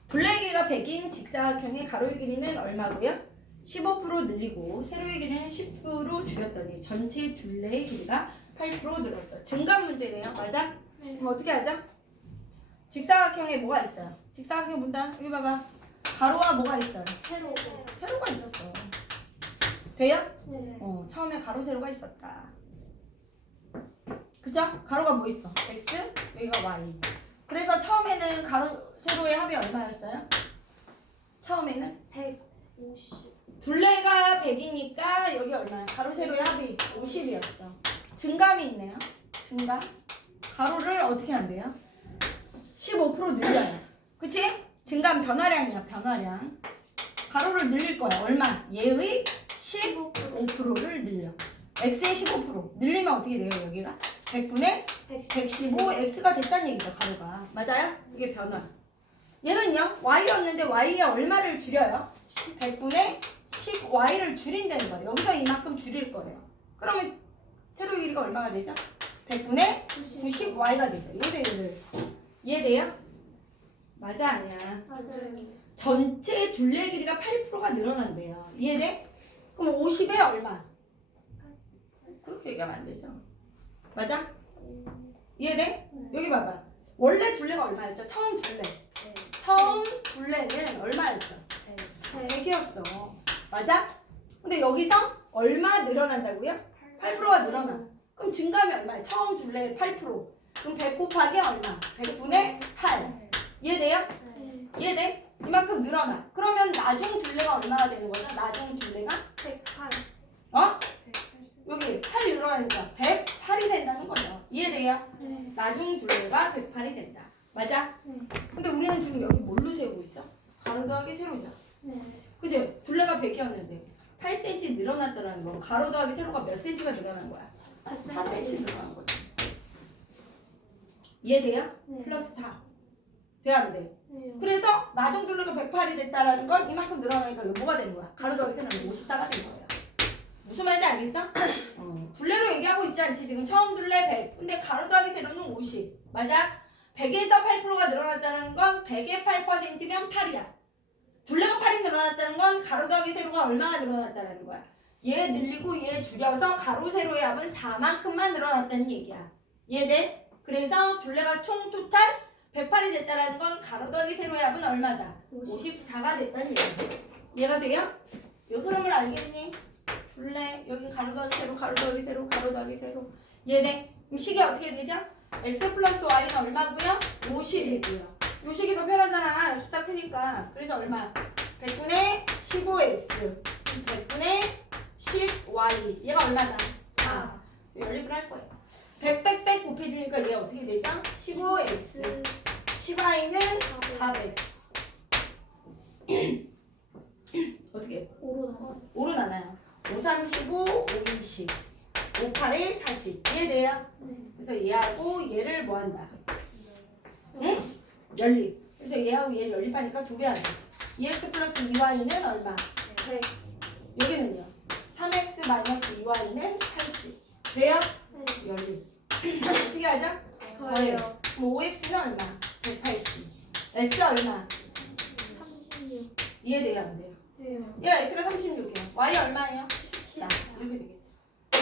둘레의 길이가 100인 직사각형의 가로의 길이는 얼마고요? 15% 늘리고 세로의 길이는 10% 줄였더니 전체 둘레의 길이가 8% 늘었다. 증감 문제네요. 맞아? 네. 그럼 어떻게 하죠? 직사각형에 뭐가 있어요? 직사각형 본다. 여기 봐봐. 가로와 뭐가 있어요? 세로. 세로가 있었어. 돼요? 네. 처음에 가로 세로가 있었다. 그죠? 가로가 뭐 있어? x, 여기가 y. 그래서 처음에는 가로 세로의 합이 얼마였어요? 처음에는 150. 둘레가 100이니까 여기 얼마야? 가로 세로의 합이 50이었어. 증감이 있네요. 증감. 가로를 어떻게 한대요? 15% 늘려요. 그치? 증감 변화량이야. 변화량. 가로를 늘릴 거야. 얼마? 얘의 15%를 늘려. x의 15%. 늘리면 어떻게 돼요? 여기가? 100분의 115 x가 됐다는 얘기죠. 가로가. 맞아요? 이게 변화. 얘는요. y였는데 y에 얼마를 줄여요? 100분의 10y를 줄인다는 거예요. 여기서 이만큼 줄일 거예요. 그러면 세로의 길이가 얼마가 되죠? 100분의 90y가 되죠. 여기서 얘를 이해돼요? 맞아 아니야? 맞아요. 전체 둘레 길이가 8%가 늘어난대요. 이해돼? 그럼 50에 얼마? 그렇게 얘기하면 안 되죠. 맞아? 이해돼? 여기 봐봐. 원래 둘레가 얼마였죠? 처음 둘레. 처음 둘레는 얼마였어? 100이었어. 맞아? 근데 여기서 얼마 늘어난다고요? 8%가 늘어나. 그럼 증감이 얼마야? 처음 둘레 8%. 그럼 100 곱하기 얼마? 100분의 8. 이해돼요? 네. 이해돼? 이만큼 늘어나. 그러면 나중 둘레가 얼마나 되는 거죠? 나중 둘레가? 108. 어? 여기 8 늘어나니까 108이 된다는 거죠. 이해돼요? 네. 나중 둘레가 108이 된다. 맞아? 네. 근데 우리는 지금 여기 뭘로 세우고 있어? 가로 더하기 세로죠. 네. 그치? 둘레가 100이었는데 8cm 늘어났다는 건 가로 더하기 세로가 몇 cm가 늘어난 거야? 4cm 늘어난 거지. 이해돼요? 네. 플러스 4. 돼 안 돼? 네. 그래서 나중 둘레가 108이 됐다라는 건 이만큼 늘어나니까 이거 뭐가 되는 거야? 가로 더하기 세로는 54가 된 거예요. 무슨 말인지 알겠어? 둘레로 얘기하고 있지 않지? 지금 처음 둘레 100. 근데 가로 더하기 세로는 50. 맞아? 100에서 8%가 늘어났다는 건 100의 8%면 8이야. 둘레가 8이 늘어났다는 건 가로 더하기 세로가 얼마나 늘어났다는 거야. 얘 늘리고 얘 줄여서 가로 세로의 합은 4만큼만 늘어났다는 얘기야. 이해돼? 그래서 둘레가 총 토탈 108이 됐다는 건 가로 더하기 세로의 합은 얼마다? 54가 됐다는 얘기야. 이해가 돼요? 이 흐름을 알겠니? 둘레 여기 가로 더하기 세로, 가로 더하기 세로, 가로 더하기 세로. 이해돼? 그럼 식이 어떻게 되죠? x 플러스 y는 얼마고요? 50이고요. 요 식이 더 편하잖아. 숫자 크니까. 그래서 얼마? 100분의 15x 100분의 10y. 얘가 얼마나? 4. 연립을 할 거예요. 100 곱해주니까 얘 어떻게 되죠? 15x 10y는 400. 어떻게? 5로 나눠요. 5, 3, 15, 5, 20. 5, 8, 1, 40. 이해돼요? 네. 그래서 얘하고 얘를 뭐 한다? 응? 연립. 그래서 얘하고 얘 연립하니까 2배 하죠. 2x 플러스 2y는 얼마? 100. 여기는요. 3x 마이너스 2y는 80. 돼요? 네. 연립. 어떻게 하죠? 더해요. 그럼 5x는 얼마? 180. x 얼마? 36. 이해돼요? 안 돼요? 돼요. 얘가 x가 36이요. y 얼마예요? 14. 이렇게 되겠죠.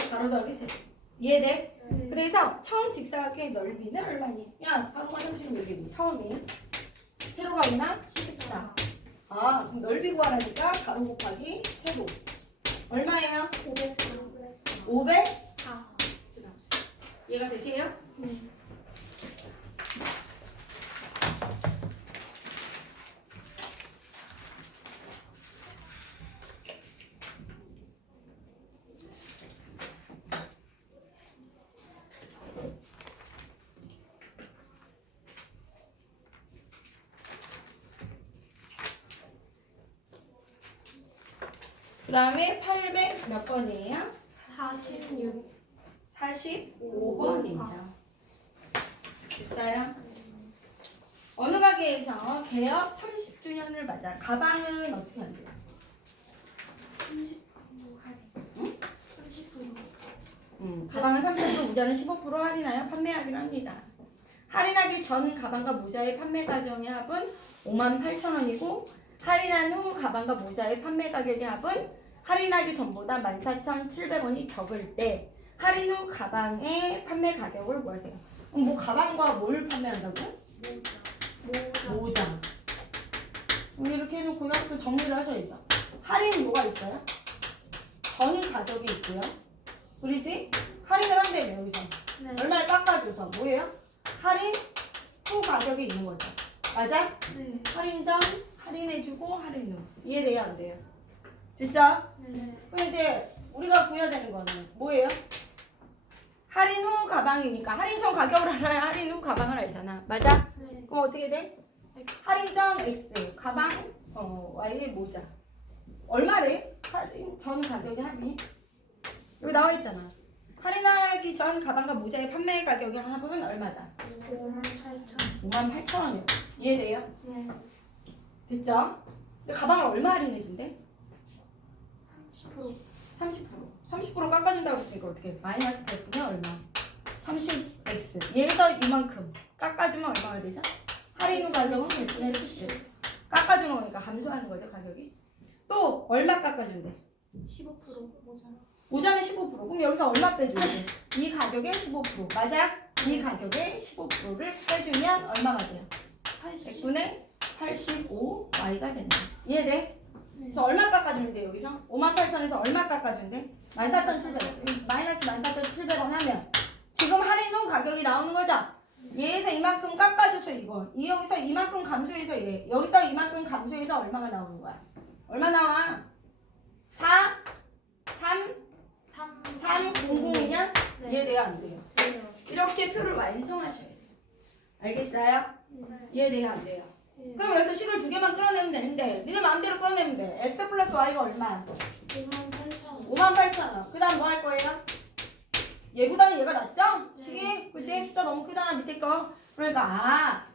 바로 더하기 세로. 이해돼? 네. 그래서 처음 직사각형의 넓이는 얼마니? 야, 가로가 36이고 처음이 세로가 얼마? 14. 아, 그럼 넓이 구하라니까 가로 곱하기 세로. 얼마예요? 504. 504. 이해가 되세요? 네. 그 다음에 800 몇 번이에요? 46. 45번이죠. 됐어요? 어느 가게에서 개업 30주년을 맞아 가방은 어떻게 한대요? 30% 할인. 응? 30%. 가방은 30%, 모자는 15% 할인하여 판매하기로 합니다. 할인하기 전 가방과 모자의 판매 가격의 합은 58,000원이고 할인한 후 가방과 모자의 판매 가격의 합은 할인하기 전보다 14,700원이 적을 때 할인 후 가방의 판매 가격을 구하세요. 그럼 뭐 가방과 뭘 판매한다고요? 모자. 이렇게 해놓고 또 정리를 하셔야죠. 할인 뭐가 있어요? 전 가격이 있고요. 그러지? 할인을 한대요 여기서. 네. 얼마를 깎아줘서 뭐예요? 할인 후 가격이 있는 거죠. 맞아? 네. 할인 전 할인해주고 할인 후. 이해돼요 안 돼요? 됐어? 네. 그럼 이제 우리가 구해야 되는 거는 뭐예요? 할인 후 가방이니까 할인 전 가격을 알아야 할인 후 가방을 알잖아. 맞아? 네. 그럼 어떻게 돼? 할인 전 X 가방 Y의 모자 얼마래? 할인 전 가격의 합이 여기 나와 있잖아. 할인하기 전 가방과 모자의 판매 가격의 합은 얼마다? 58,000. 58,000원이요. 이해돼요? 네. 됐죠? 근데 가방을 얼마 할인해준대? 30%. 30% 깎아준다고 했으니까 어떻게 마이너스 100분의 얼마? 30x 얘에서 이만큼 깎아주면 얼마가 되죠? 할인 후 가격은 x분의 70 깎아주는 거니까 감소하는 거죠 가격이. 또 얼마 깎아준대? 15% 모자라. 모자는 15% 그럼 여기서 얼마 빼줘야 돼? 이 가격의 15% 맞아? 이 가격의 15%를 빼주면 얼마가 돼요? 80. 100분의 85y가 된다. 이해돼? 네. 그래서 얼마 깎아주는데 여기서? 58,000원에서 얼마 깎아준대? 14,700원. 마이너스 14,700원 하면 지금 할인 후 가격이 나오는 거죠? 얘에서 이만큼 깎아줘서 이거. 이 여기서 이만큼 감소해서 얘. 여기서 이만큼 감소해서 얼마가 나오는 거야? 얼마 나와? 4, 3, 300이냐? 네. 이해돼요? 안 돼요? 네. 이렇게 표를 완성하셔야 돼요. 알겠어요? 네. 이해돼요? 안 돼요? 네. 그럼 여기서 식을 두 개만 끌어내면 되는데 니네 마음대로 끌어내면 돼. x 플러스 y가 얼마? 58,000. 58,000원. 그 다음 뭐 할 거예요? 얘보다는 얘가 낫죠? 네. 식이? 그치? 숫자 너무 크잖아 밑에 거. 그러니까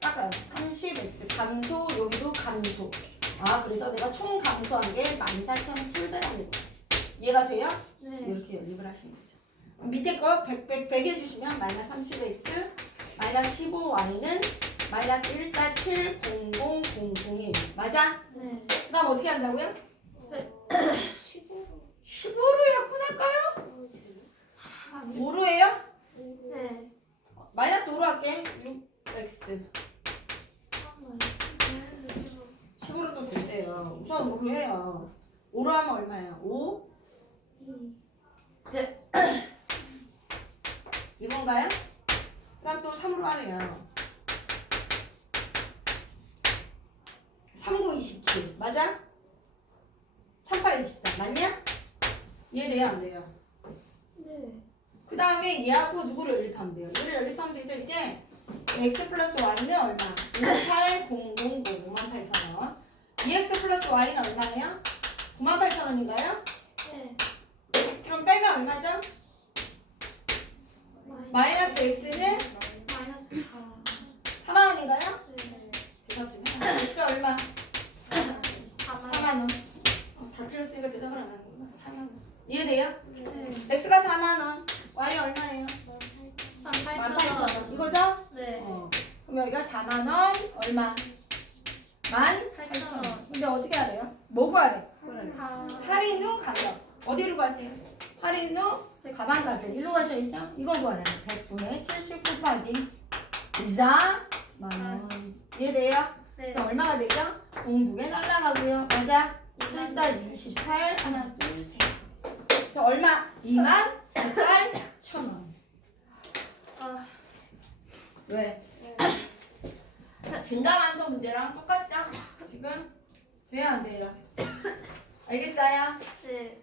깎아요. 30x 감소 여기도 감소. 그래서 내가 총 감소한 게 14,700원이고 이해가 돼요? 네. 이렇게 연립을 하시면 되죠. 밑에 거 100 해주시면 마이너스 30x 마이너스 15y는 마이너스 1470000이에요. 맞아? 네. 그 다음 어떻게 한다고요? 15. 15로 약분할까요? 5로 해요? 네. 마이너스 5로 할게. 6x 15로도 된대요. 우선 5로 해요. 5로 하면 얼마예요? 5? 이건가요? 그 다음 또 3으로 하래요. 39, 27 맞아? 38, 24 맞냐? 이해돼요? 안 돼요? 네. 그 다음에 얘하고 누구를 연립하면 돼요? 얘를 연립하면 되죠 이제 x 플러스 y는 얼마? 58000 58,000원 2x 플러스 y는 얼마예요? 98,000원인가요? 네. 그럼 빼면 얼마죠? 마이너스 x는 마이너스 4. 4만원인가요? 네. 대답 좀 해봐. x 얼마? 4만. 4만원 다 틀렸으니까 대답을 안 하는구나 4만원 이해돼요? 네. x가 4만원 y 얼마예요? 18,000원. 18,000원 이거죠? 네. 그럼 여기가 4만원 얼마? 18,000원 근데 어떻게 하래요? 뭐 구하래? 할인 후 가격 어디로 가세요? 할인 후 가방 가격 일로 가셔야죠 이거 구하래 100분의 70 곱하기 4만원 이해돼요? 네. 그래서 얼마가 되죠? 공두개 날라가고요 맞아? 7, 4, 28 하나 둘셋 그래서 얼마? 28,000원 아. 왜? 증가함수 문제랑 똑같죠? 지금? 돼요 안 돼요? 알겠어요? 네.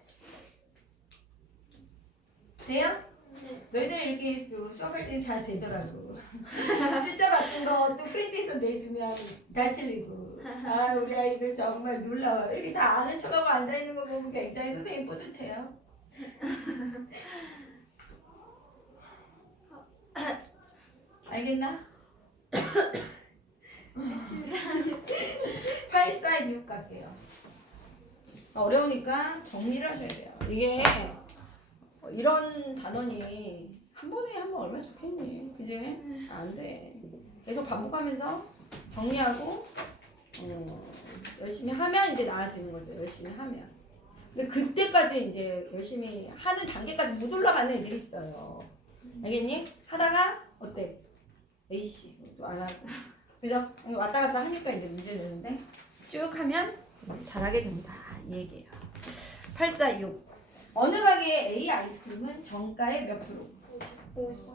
돼요? 네. 너희들 이렇게 또 수업할 때는 다 되더라고. 숫자 같은 거 또 프린트해서 내주면 다 틀리고. 아 우리 아이들 정말 놀라워요. 이렇게 다 아는 척하고 앉아있는 거 보면 굉장히 선생님 뿌듯해요. 알겠나? 8, 4, 6 갈게요. 어려우니까 정리를 하셔야 돼요. 이게 이런 단원이 한 번에 한 번 얼마나 좋겠니? 그지? 안 돼. 계속 반복하면서 정리하고 열심히 하면 이제 나아지는 거죠. 열심히 하면. 근데 그때까지 이제 열심히 하는 단계까지 못 올라가는 애들이 있어요. 알겠니? 하다가 어때? A씨 또 안 하고. 그죠? 왔다 갔다 하니까 이제 문제 되는데 쭉 하면 잘하게 됩니다. 이 얘기예요. 846. 어느 가게의 A 아이스크림은 정가의 몇 프로? 50.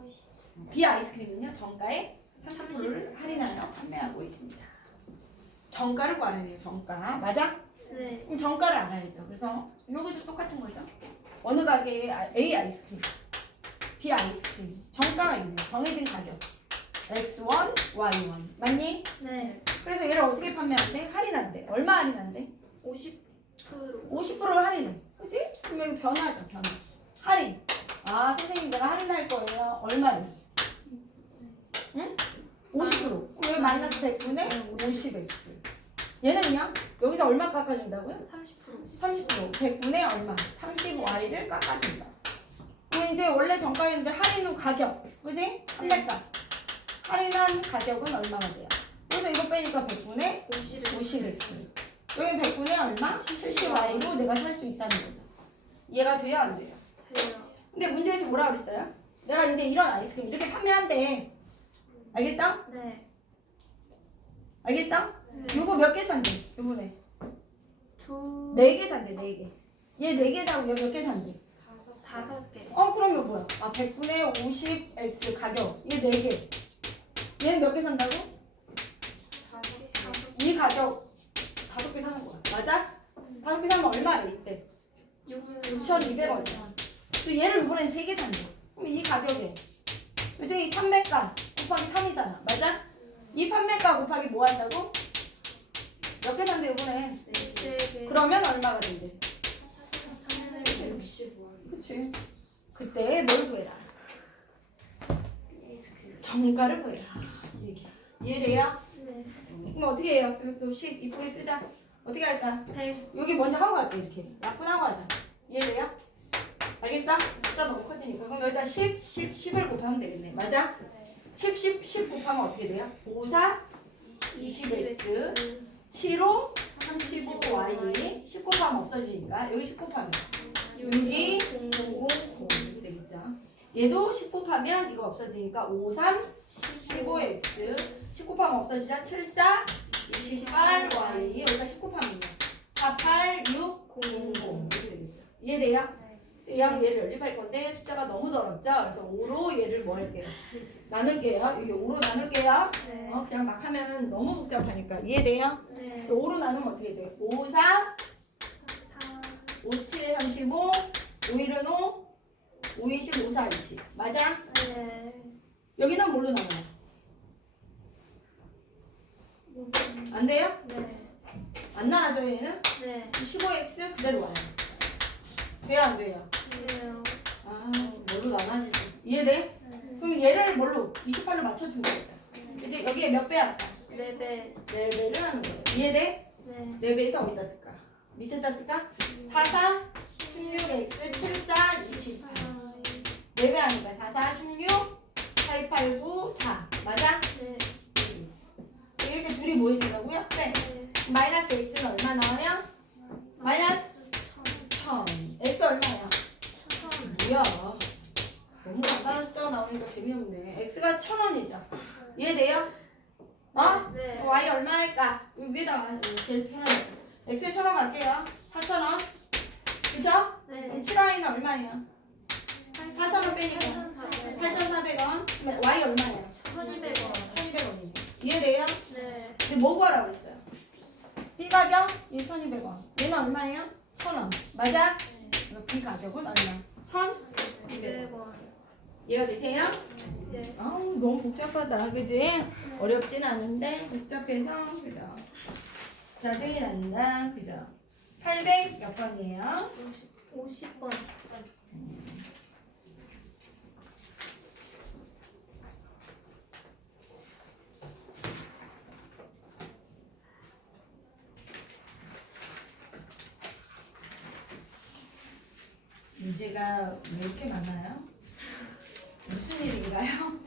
B 아이스크림은요 정가의 30%를 할인하여 판매하고 있습니다. 정가를 구하는 거예요. 정가. 맞아? 네. 그럼 정가를 알아야죠. 그래서 여기도 똑같은 거죠. 어느 가게의 A 아이스크림, B 아이스크림 정가가 있네요. 정해진 가격. X1, Y1. 맞니? 네. 그래서 얘를 어떻게 판매한대? 할인한대. 얼마 할인한대? 50%. 50%를 할인해. 그치? 그럼 여기 변화죠. 변화. 할인. 아 선생님 내가 할인할 거예요. 얼마요? 응? 50%. 왜 마이너스 100분의 50x. 얘는요? 여기서 얼마 깎아준다고요? 30%. 30%. 100분의 얼마? 30y를 깎아준다. 그럼 이제 원래 정가였는데 할인 후 가격. 그지? 300가. 할인한 가격은 얼마가 돼요? 그래서 이거 빼니까 100분의 50x. 여기 100분의 얼마? 70y로 내가 살 수 있다는 거죠. 이해가 돼요? 안 돼요? 돼요. 근데 문제에서 뭐라 그랬어요? 내가 이제 이런 아이스크림 이렇게 판매한대. 알겠어? 네. 알겠어? 네. 요거 몇 개 산대? 요번에 두. 4개 산대. 4개. 얘 4개 사고 얘 몇 개 산대? 5개. 그러면 뭐야? 100분의 50x 가격. 얘 4개. 얘는 몇 개 산다고? 5개. 이 가격 5개 사는 거야. 맞아? 5개 사면 얼마래 이때? 6,200원. 또 얘를 이번엔 3개 산대. 그럼 이 가격에 이제 이 판매가 곱하기 3이잖아. 맞아? 이 판매가 곱하기 뭐 한다고? 몇 개 산대 이번에? 4개. 그러면 얼마가 된대? 1,165원. 그치? 그때 뭘 구해라? 정가를 구해라. 이 얘기야. 이해돼요? 네. 그럼 어떻게 해요? 이것도 식 이쁘게 쓰자. 어떻게 할까? 100. 여기 먼저 하고 갈게 이렇게. 약분하고 하자. 이해돼요? 알겠어? 숫자 너무 커지니까. 그럼 여기다 10, 10, 10을 곱하면 되겠네. 맞아? 10 곱하면 어떻게 돼요? 5, 4, 20x 7호 35y 10 곱하면 없어지니까 여기 10 곱하면 6이 000 이렇게 되겠죠. 얘도 10 곱하면 이거 없어지니까 5, 3, 15x 10 곱하면 없어지자 7, 4, 28y 여기다 10 곱하면 4, 8, 6, 0, 0 이렇게 되겠죠. 이해돼요? 얘하고 얘를 연립할 건데 숫자가 너무 더럽죠? 그래서 5로 얘를 뭐 할게요? 나눌게요. 여기 5로 나눌게요. 네. 그냥 막 하면은 너무 복잡하니까 이해돼요? 네. 그래서 5로 나누면 어떻게 돼요? 5, 4, 5, 7에 35, 5, 1은 5, 5, 20, 5, 4, 20. 맞아? 네. 여기는 뭘로 나눠요? 안 돼요? 네. 안 나눠져 얘는? 네. 15x 그대로 와요. 돼요 안 돼요? 그래요. 아 뭘로 나눠지지? 이해돼? 네. 그럼 얘를 뭘로? 28로 맞춰주면 되겠다. 이제 여기에 몇 배 할까? 4배. 4배를 하는 거예요. 이해돼? 네. 4배에서 어디다 쓸까? 밑에다 쓸까? 4, 4, 16x, 7, 4, 28. 4배 하니까 4, 4, 16, 8, 8, 9, 4. 맞아? 네. 이렇게 둘이 뭐 해준다고요? 네. 마이너스 x는 얼마 나와요? 마이너스 1000. x 얼마야? 뭐야? 너무 간단한 숫자가 나오니까 재미없네. x가 1000원이죠. 이해돼요? 어? 네. y 얼마 할까? 여기 위에다 와. 제일 편하게. x에 1000원 갈게요. 4000원. 그쵸? 네. 그럼 7y는 얼마예요? 4000원 빼니까 8400원. 그럼 y 얼마예요? 1200원. 1200원이에요. 이해돼요? 네. 근데 뭐 구하라고 했어요? B 가격? 얘 1200원. 얘는 얼마예요? 1000원. 맞아? 그럼 B 가격은 얼마? 1200원. 200원. 이해가 되세요? 네. 아우 너무 복잡하다 그지? 어렵진 않은데 복잡해서 그죠? 짜증이 난다 그죠? 800 몇 번이에요? 50번. 문제가 왜 이렇게 많아요? 무슨 일인가요?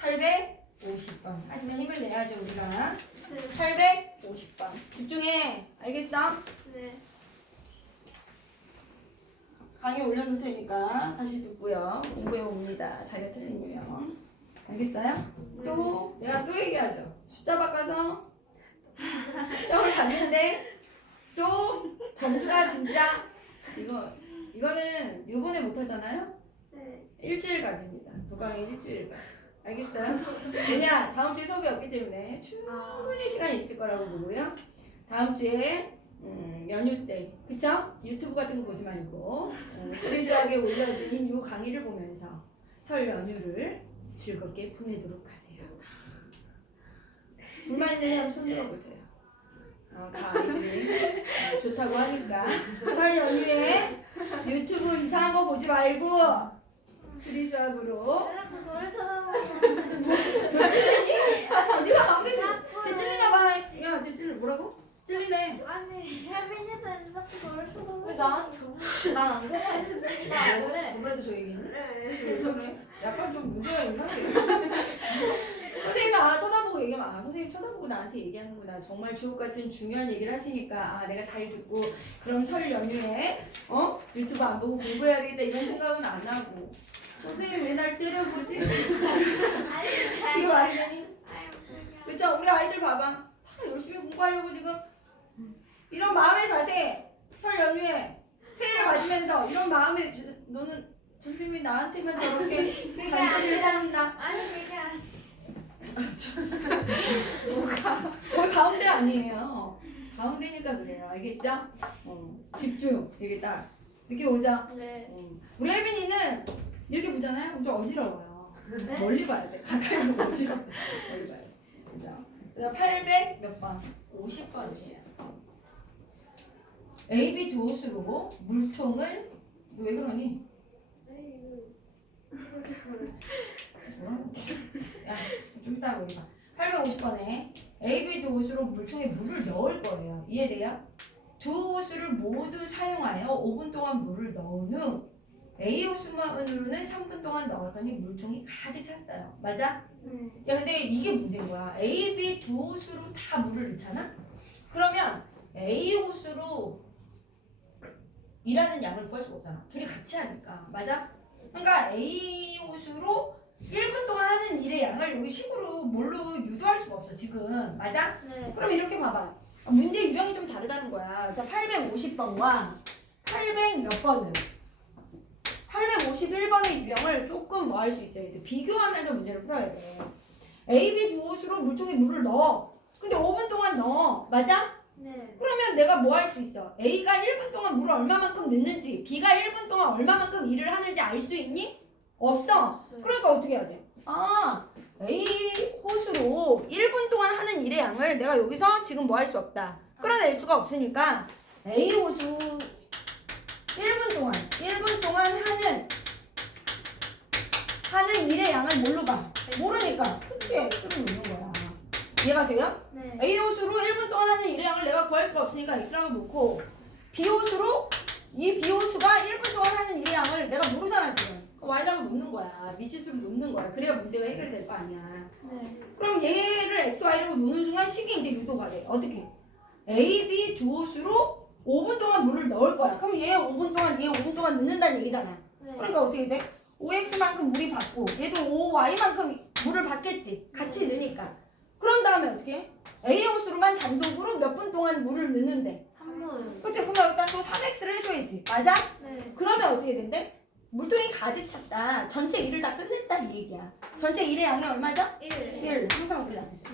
850번. 하지만 힘을 내야죠, 우리가. 850번. 집중해. 알겠어? 네. 강의 올려놓을 테니까 다시 듣고요. 공부해 봅니다. 자기가 틀린 유형. 알겠어요? 또 내가 또 얘기하죠. 숫자 바꿔서 시험을 봤는데 또 점수가 진짜 이거는 요번에 못 하잖아요. 네. 일주일간입니다. 도강의 일주일간. 알겠어요? 왜냐? 다음 주에 수업이 없기 때문에 충분히 시간이 있을 거라고 보고요. 다음 주에 연휴 때, 그쵸? 유튜브 같은 거 보지 말고 수리수하게 올려진 이 강의를 보면서 설 연휴를 즐겁게 보내도록 하세요. 불만 있는 사람 손 들어보세요. 다 아이들이 좋다고 하니까 설 연휴에 유튜브 이상한 거 보지 말고 수리수학으로 저를 쳐다봐요. 너 찔리니? 네가 가운데서 쟤 찔리나 봐. 야, 쟤 찔리 뭐라고? 찔리네. 아니, 혜빈이는 자꾸 저를 쳐다봐요. 왜 나한테 난안 그래? 나안 그래? 저번에도 저 얘기했네? 네. 왜 저래? 약간 좀 문제가 있나? 선생님 쳐다보고 얘기하면 선생님 쳐다보고 나한테 얘기하는구나. 정말 주옥 같은 중요한 얘기를 하시니까 내가 잘 듣고 그럼 설 연휴에 유튜브 안 보고 공부해야 되겠다 이런 생각은 안 하고 선생님 왜 날 째려보지? 이거 말이 되니? 그쵸? 우리 아이들 봐봐. 다 열심히 공부하려고 지금 이런 마음의 자세 설 연휴에 새해를 맞으면서 이런 마음의 너는 선생님이 나한테만 저렇게 잔소리를 하는다. 아니, 그게 아니. 거기 가운데 아니에요. 가운데니까 그래요. 알겠죠? 집중. 이게 딱 느낌 오죠? 네. 우리 혜빈이는 이렇게 보잖아요. 좀 어지러워요. 네? 멀리 봐야 돼. 가까이 보면 어지러워. 멀리 봐야 돼. 그죠? 그다음 800 몇 번? 50번이에요. AB 두 옷으로 물통을 너 왜 그러니? 야, 좀 이따가 우리 봐. 850번에 AB 두 옷으로 물통에 물을 넣을 거예요. 이해돼요? 두 옷을 모두 사용하여 5분 동안 물을 넣은 후 A 호수만으로는 3분 동안 넣었더니 물통이 가득 찼어요. 맞아? 야 근데 이게 문제인 거야. A, B 두 호수로 다 물을 넣잖아? 그러면 A 호수로 일하는 양을 구할 수가 없잖아. 둘이 같이 하니까. 맞아? 그러니까 A 호수로 1분 동안 하는 일의 양을 여기 식으로 뭘로 유도할 수가 없어 지금. 맞아? 네. 그럼 이렇게 봐봐. 문제 유형이 좀 다르다는 거야. 그래서 850번과 800 몇 번을 851번의 유형을 조금 뭐 할 수 있어야 돼. 비교하면서 문제를 풀어야 돼. A, B 두 옷으로 물통에 물을 넣어. 근데 5분 동안 넣어. 맞아? 네. 그러면 내가 뭐 할 수 있어? A가 1분 동안 물을 얼마만큼 넣는지 B가 1분 동안 얼마만큼 일을 하는지 알 수 있니? 없어. 없어요. 그러니까 어떻게 해야 돼? A 호수로 1분 동안 하는 일의 양을 내가 여기서 지금 뭐 할 수 없다. 끌어낼 수가 없으니까 A 호수 1분 동안 하는 일의 양을 뭘로 봐? 모르니까 그치 X로 놓는 거야. 이해가 돼요? 네. A 호수로 1분 동안 하는 일의 양을 내가 구할 수가 없으니까 X라고 놓고 B 호수로 이 B 호수가 1분 동안 하는 일의 양을 내가 모르잖아 지금. Y라고 놓는 거야. 미지수로 놓는 거야. 그래야 문제가 해결이 될 거 아니야. 네. 그럼 얘를 X, Y라고 놓는 순간 식이 이제 유도가 돼. 어떻게? A, B 두 호수로 5분 동안 물을 넣을 거야. 그럼 얘 5분 동안 넣는다는 얘기잖아. 네. 그러니까 어떻게 돼? 5X만큼 물이 받고 얘도 5Y만큼 물을 받겠지. 같이 넣으니까. 그런 다음에 어떻게 해? A 호수로만 단독으로 몇 분 동안 물을 넣는데. 3분. 그치? 그러면 일단 또 3X를 해줘야지. 맞아? 네. 그러면 어떻게 된대? 물통이 가득 찼다. 전체 일을 다 끝냈다 이 얘기야. 전체 일의 양이 얼마죠? 1. 1. 항상 우리 나누죠.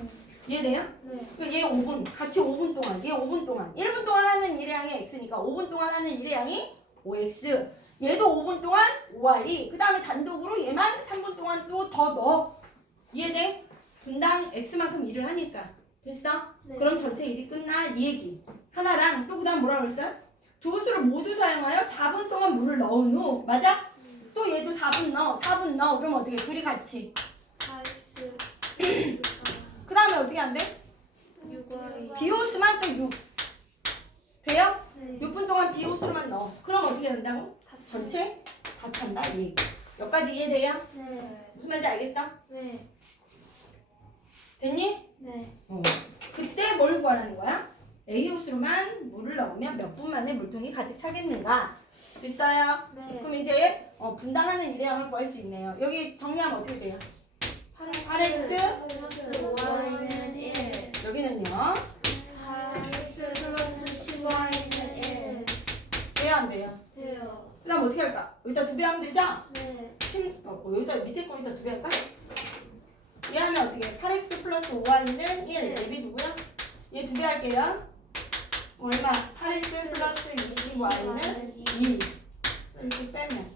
이해돼요? 네. 얘 5분, 같이 5분 동안, 얘 5분 동안. 1분 동안 하는 일의 양이 X니까 5분 동안 하는 일의 양이 5X. 얘도 5분 동안 y. 그 다음에 단독으로 얘만 3분 동안 또 더 넣어. 이해돼? 분당 x만큼 일을 하니까. 됐어? 네. 그럼 전체 일이 끝나 이 얘기. 하나랑 또 그 다음 뭐라 그랬어요? 조수를 모두 사용하여 4분 동안 물을 넣은 후. 맞아? 또 얘도 4분 넣어. 4분 넣어. 그럼 어떻게? 둘이 같이. 4x 그 다음에 어떻게 한대? 6y 비호수만 또 6. 돼요? 네. 6분 동안 비호수로만 넣어. 그럼 어떻게 된다고? 전체 다 찬다 이 얘기. 여기까지 이해돼요? 네. 무슨 말인지 알겠어? 네. 됐니? 네. 그때 뭘 구하라는 거야? A 호수로만 물을 넣으면 몇 분 만에 물통이 가득 차겠는가? 됐어요? 네. 그럼 이제 분당하는 일회양을 구할 수 있네요. 여기 정리하면 어떻게 돼요? 8x 플러스 y는 1. 여기는요. 4x 플러스 10y는 1. 돼요 안 돼요? 돼요. 그 다음 어떻게 할까? 여기다 2배 하면 되죠? 네. 여기다 밑에 거기다 2배 할까? 얘 하면 어떻게? 8x 플러스 5y는 1. 앱이 누구야? 얘 2배 할게요. 얼마? 8x 플러스 20y는 2. 이렇게 빼면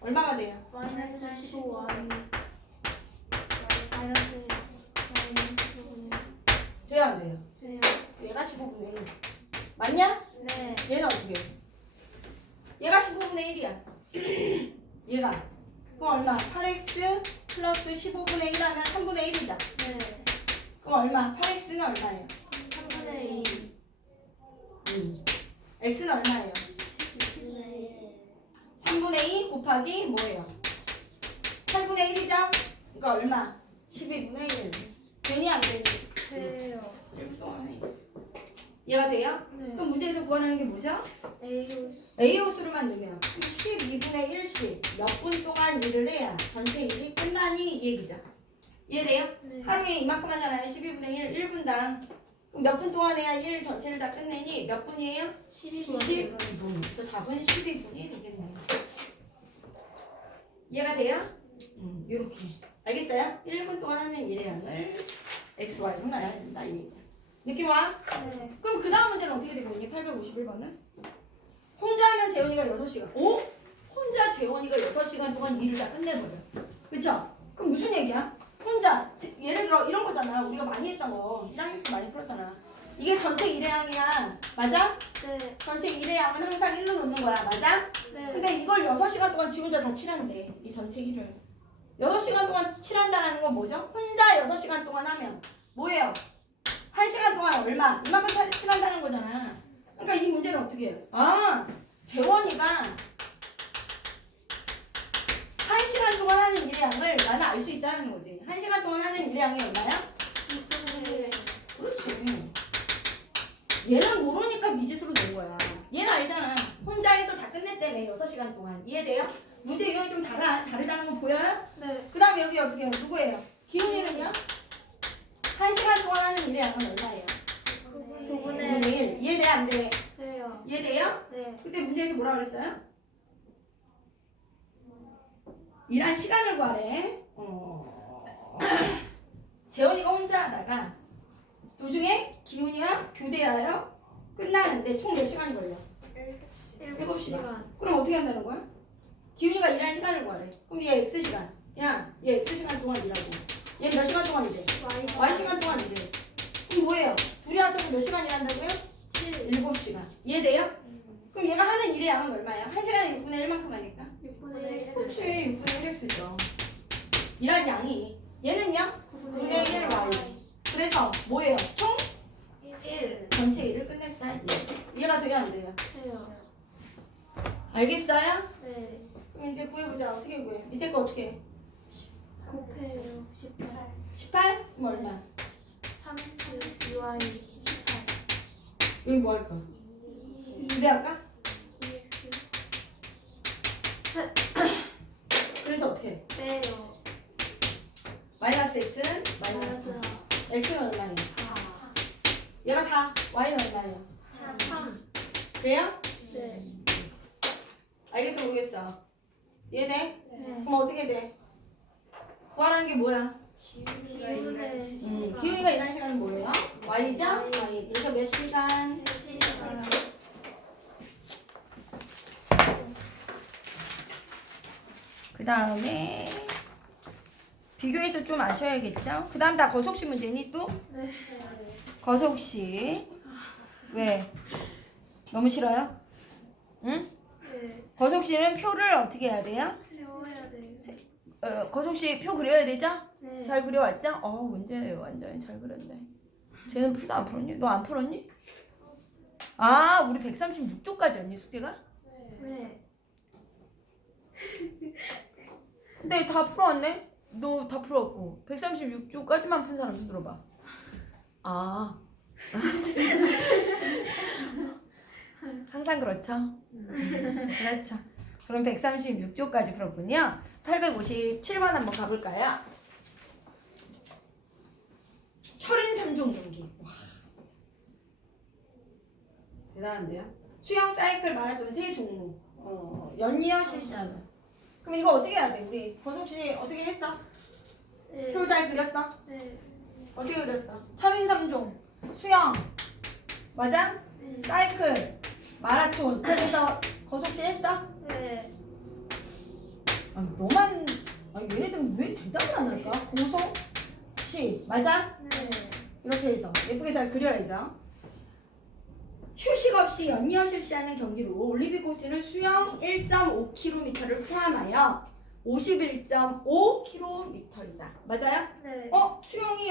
얼마가 돼요? 마이너스 15y. 마이너스 15y. 돼요 안 돼요? 돼요. 얘가 15분의 1. 맞냐? 네. 얘는 어떻게 해? 얘가 15분의 1이야. 얘가. 그럼 얼마? 8x 플러스 15분의 1 하면 3분의 1이자. 네. 그럼 얼마? 8x는 얼마예요? 3분의 2. x는 얼마예요? 3분의 2 곱하기 뭐예요? 8분의 1이죠? 그러니까 얼마? 12분의 1. 되니 안 되니? 돼요. 얘가 돼요? 네. 그럼 문제에서 구하는 게 뭐죠? A A 호수로만 넣으면 12분의 1씩 몇 분 동안 일을 해야 전체 일이 끝나니 이 얘기죠. 이해돼요? 네. 하루에 이만큼 하잖아요. 12분의 1, 1분당. 그럼 몇 분 동안 해야 일 전체를 다 끝내니 몇 분이에요? 12분. 그래서 답은 12분이 되겠네요. 이해가 돼요? 요렇게. 알겠어요? 1분 동안 하는 일의 양을 x, y로 나눠야 된다. 이 얘기야. 느낌 와? 네. 그럼 그 다음 문제는 어떻게 되고 있니? 851번은? 혼자 하면 재원이가 6시간. 오? 혼자 재원이가 6시간 동안 일을 다 끝내버려. 그쵸? 그럼 무슨 얘기야? 혼자. 예를 들어 이런 거잖아. 우리가 많이 했던 거. 1학년 때 많이 풀었잖아. 이게 전체 일의 양이야. 맞아? 네. 전체 일의 양은 항상 1로 놓는 거야. 맞아? 네. 근데 이걸 6시간 동안 지 혼자 다 칠한대. 이 전체 일을. 6시간 동안 칠한다는 건 뭐죠? 혼자 6시간 동안 하면 뭐예요? 1시간 동안 얼마? 이만큼 칠한다는 거잖아. 그러니까 이 문제는 어떻게 해요? 아, 재원이가 1시간 동안 하는 일의 양을 나는 알 수 있다는 거지. 1시간 동안 하는 일의 양이 얼마야? 6분의 그렇지. 얘는 모르니까 미지수로 놓은 거야. 얘는 알잖아. 혼자 해서 다 끝냈다며 6시간 동안. 이해돼요? 문제 유형이 좀 다르다는 거 보여요? 네. 그 다음에 여기 어떻게 해요? 누구예요? 기훈이는요? 1시간 동안 하는 일의 양은 얼마예요? 9분의 1. 이해돼? 안 돼? 돼요. 이해돼요? 네. 그때 문제에서 뭐라 그랬어요? 일한 시간을 구하래. 재원이가 혼자 하다가 도중에 기훈이와 교대하여 끝나는데 총 몇 시간이 걸려? 7시간. 그럼 어떻게 한다는 거야? 기훈이가 일한 시간을 구하래. 그럼 얘 X시간. 야, 얘 X시간 동안 일하고. 얘 몇 시간 동안 일해? Y시간 동안 일해. 그럼 뭐예요? 둘이 합쳐서 몇 시간 일한다고요? 7시간. 이해돼요? 그럼 얘가 하는 일의 양은 얼마예요? 1시간에 6분의 1만큼 하니까? 6분의 그렇지. 6분의 1x죠. 일한 양이. 얘는요? 9분의 1 y. 그래서 뭐예요? 총 1. 전체 일을 끝냈다. 이해가 돼요? 안 돼요? 돼요. 알겠어요? 네. 그럼 이제 구해보자. 어떻게 구해? 밑에 거 어떻게 해? 곱해요. 18. 18? 그럼 얼마? 3x 2y 18. 여기 뭐 할까? 2배 할까? 2x. 그래서 어떻게 해? 빼요. 마이너스 x는 마이너스 마이너스 x는 얼마예요? 4. 얘가 4, y는 얼마예요? 3. 돼요? 네. 알겠어 모르겠어? 이해돼? 네. 그럼 어떻게 돼? 구하라는 게 뭐야? 기분의 시간. 기훈이가 일하는 시간은 뭐예요? y죠? y. 그래서 몇 시간? 3시간. 그 다음에 비교해서 좀 아셔야겠죠? 그 다음 다 거속시 문제니 또? 네. 거속시. 왜? 너무 싫어요? 응? 네. 거속시는 표를 어떻게 해야 돼요? 세워야 돼. 거속시 표 그려야 되죠? 네. 잘 그려왔죠? 문제 완전히 잘 그렸네. 쟤는 풀도 안 풀었니? 너 안 풀었니? 아, 우리 136쪽까지였니 숙제가? 네. 근데 다 풀어왔네? 너 다 풀었고 136쪽까지만 푼 사람 손 들어봐. 아 항상 그렇죠? 그렇죠. 그럼 136쪽까지 풀었군요. 857번 한번 가볼까요? 철인 3종 경기. 와, 대단한데요? 수영, 사이클, 마라톤 세 종목. 연이어 실시하는. 그럼 이거 어떻게 해야 돼? 우리 권숙씨 어떻게 했어? 네. 표 잘 그렸어? 네. 어떻게 그렸어? 철인 3종, 수영, 맞아? 네. 사이클, 마라톤. 그래서 거속시 했어? 네. 너만 얘네들은 왜 대답을 안 할까? 고속시 맞아? 네. 이렇게 해서 예쁘게 잘 그려야죠. 휴식 없이 연이어 실시하는 경기로 올림픽 코스는 수영 1.5km를 포함하여 51.5km이다. 맞아요? 네. 수영이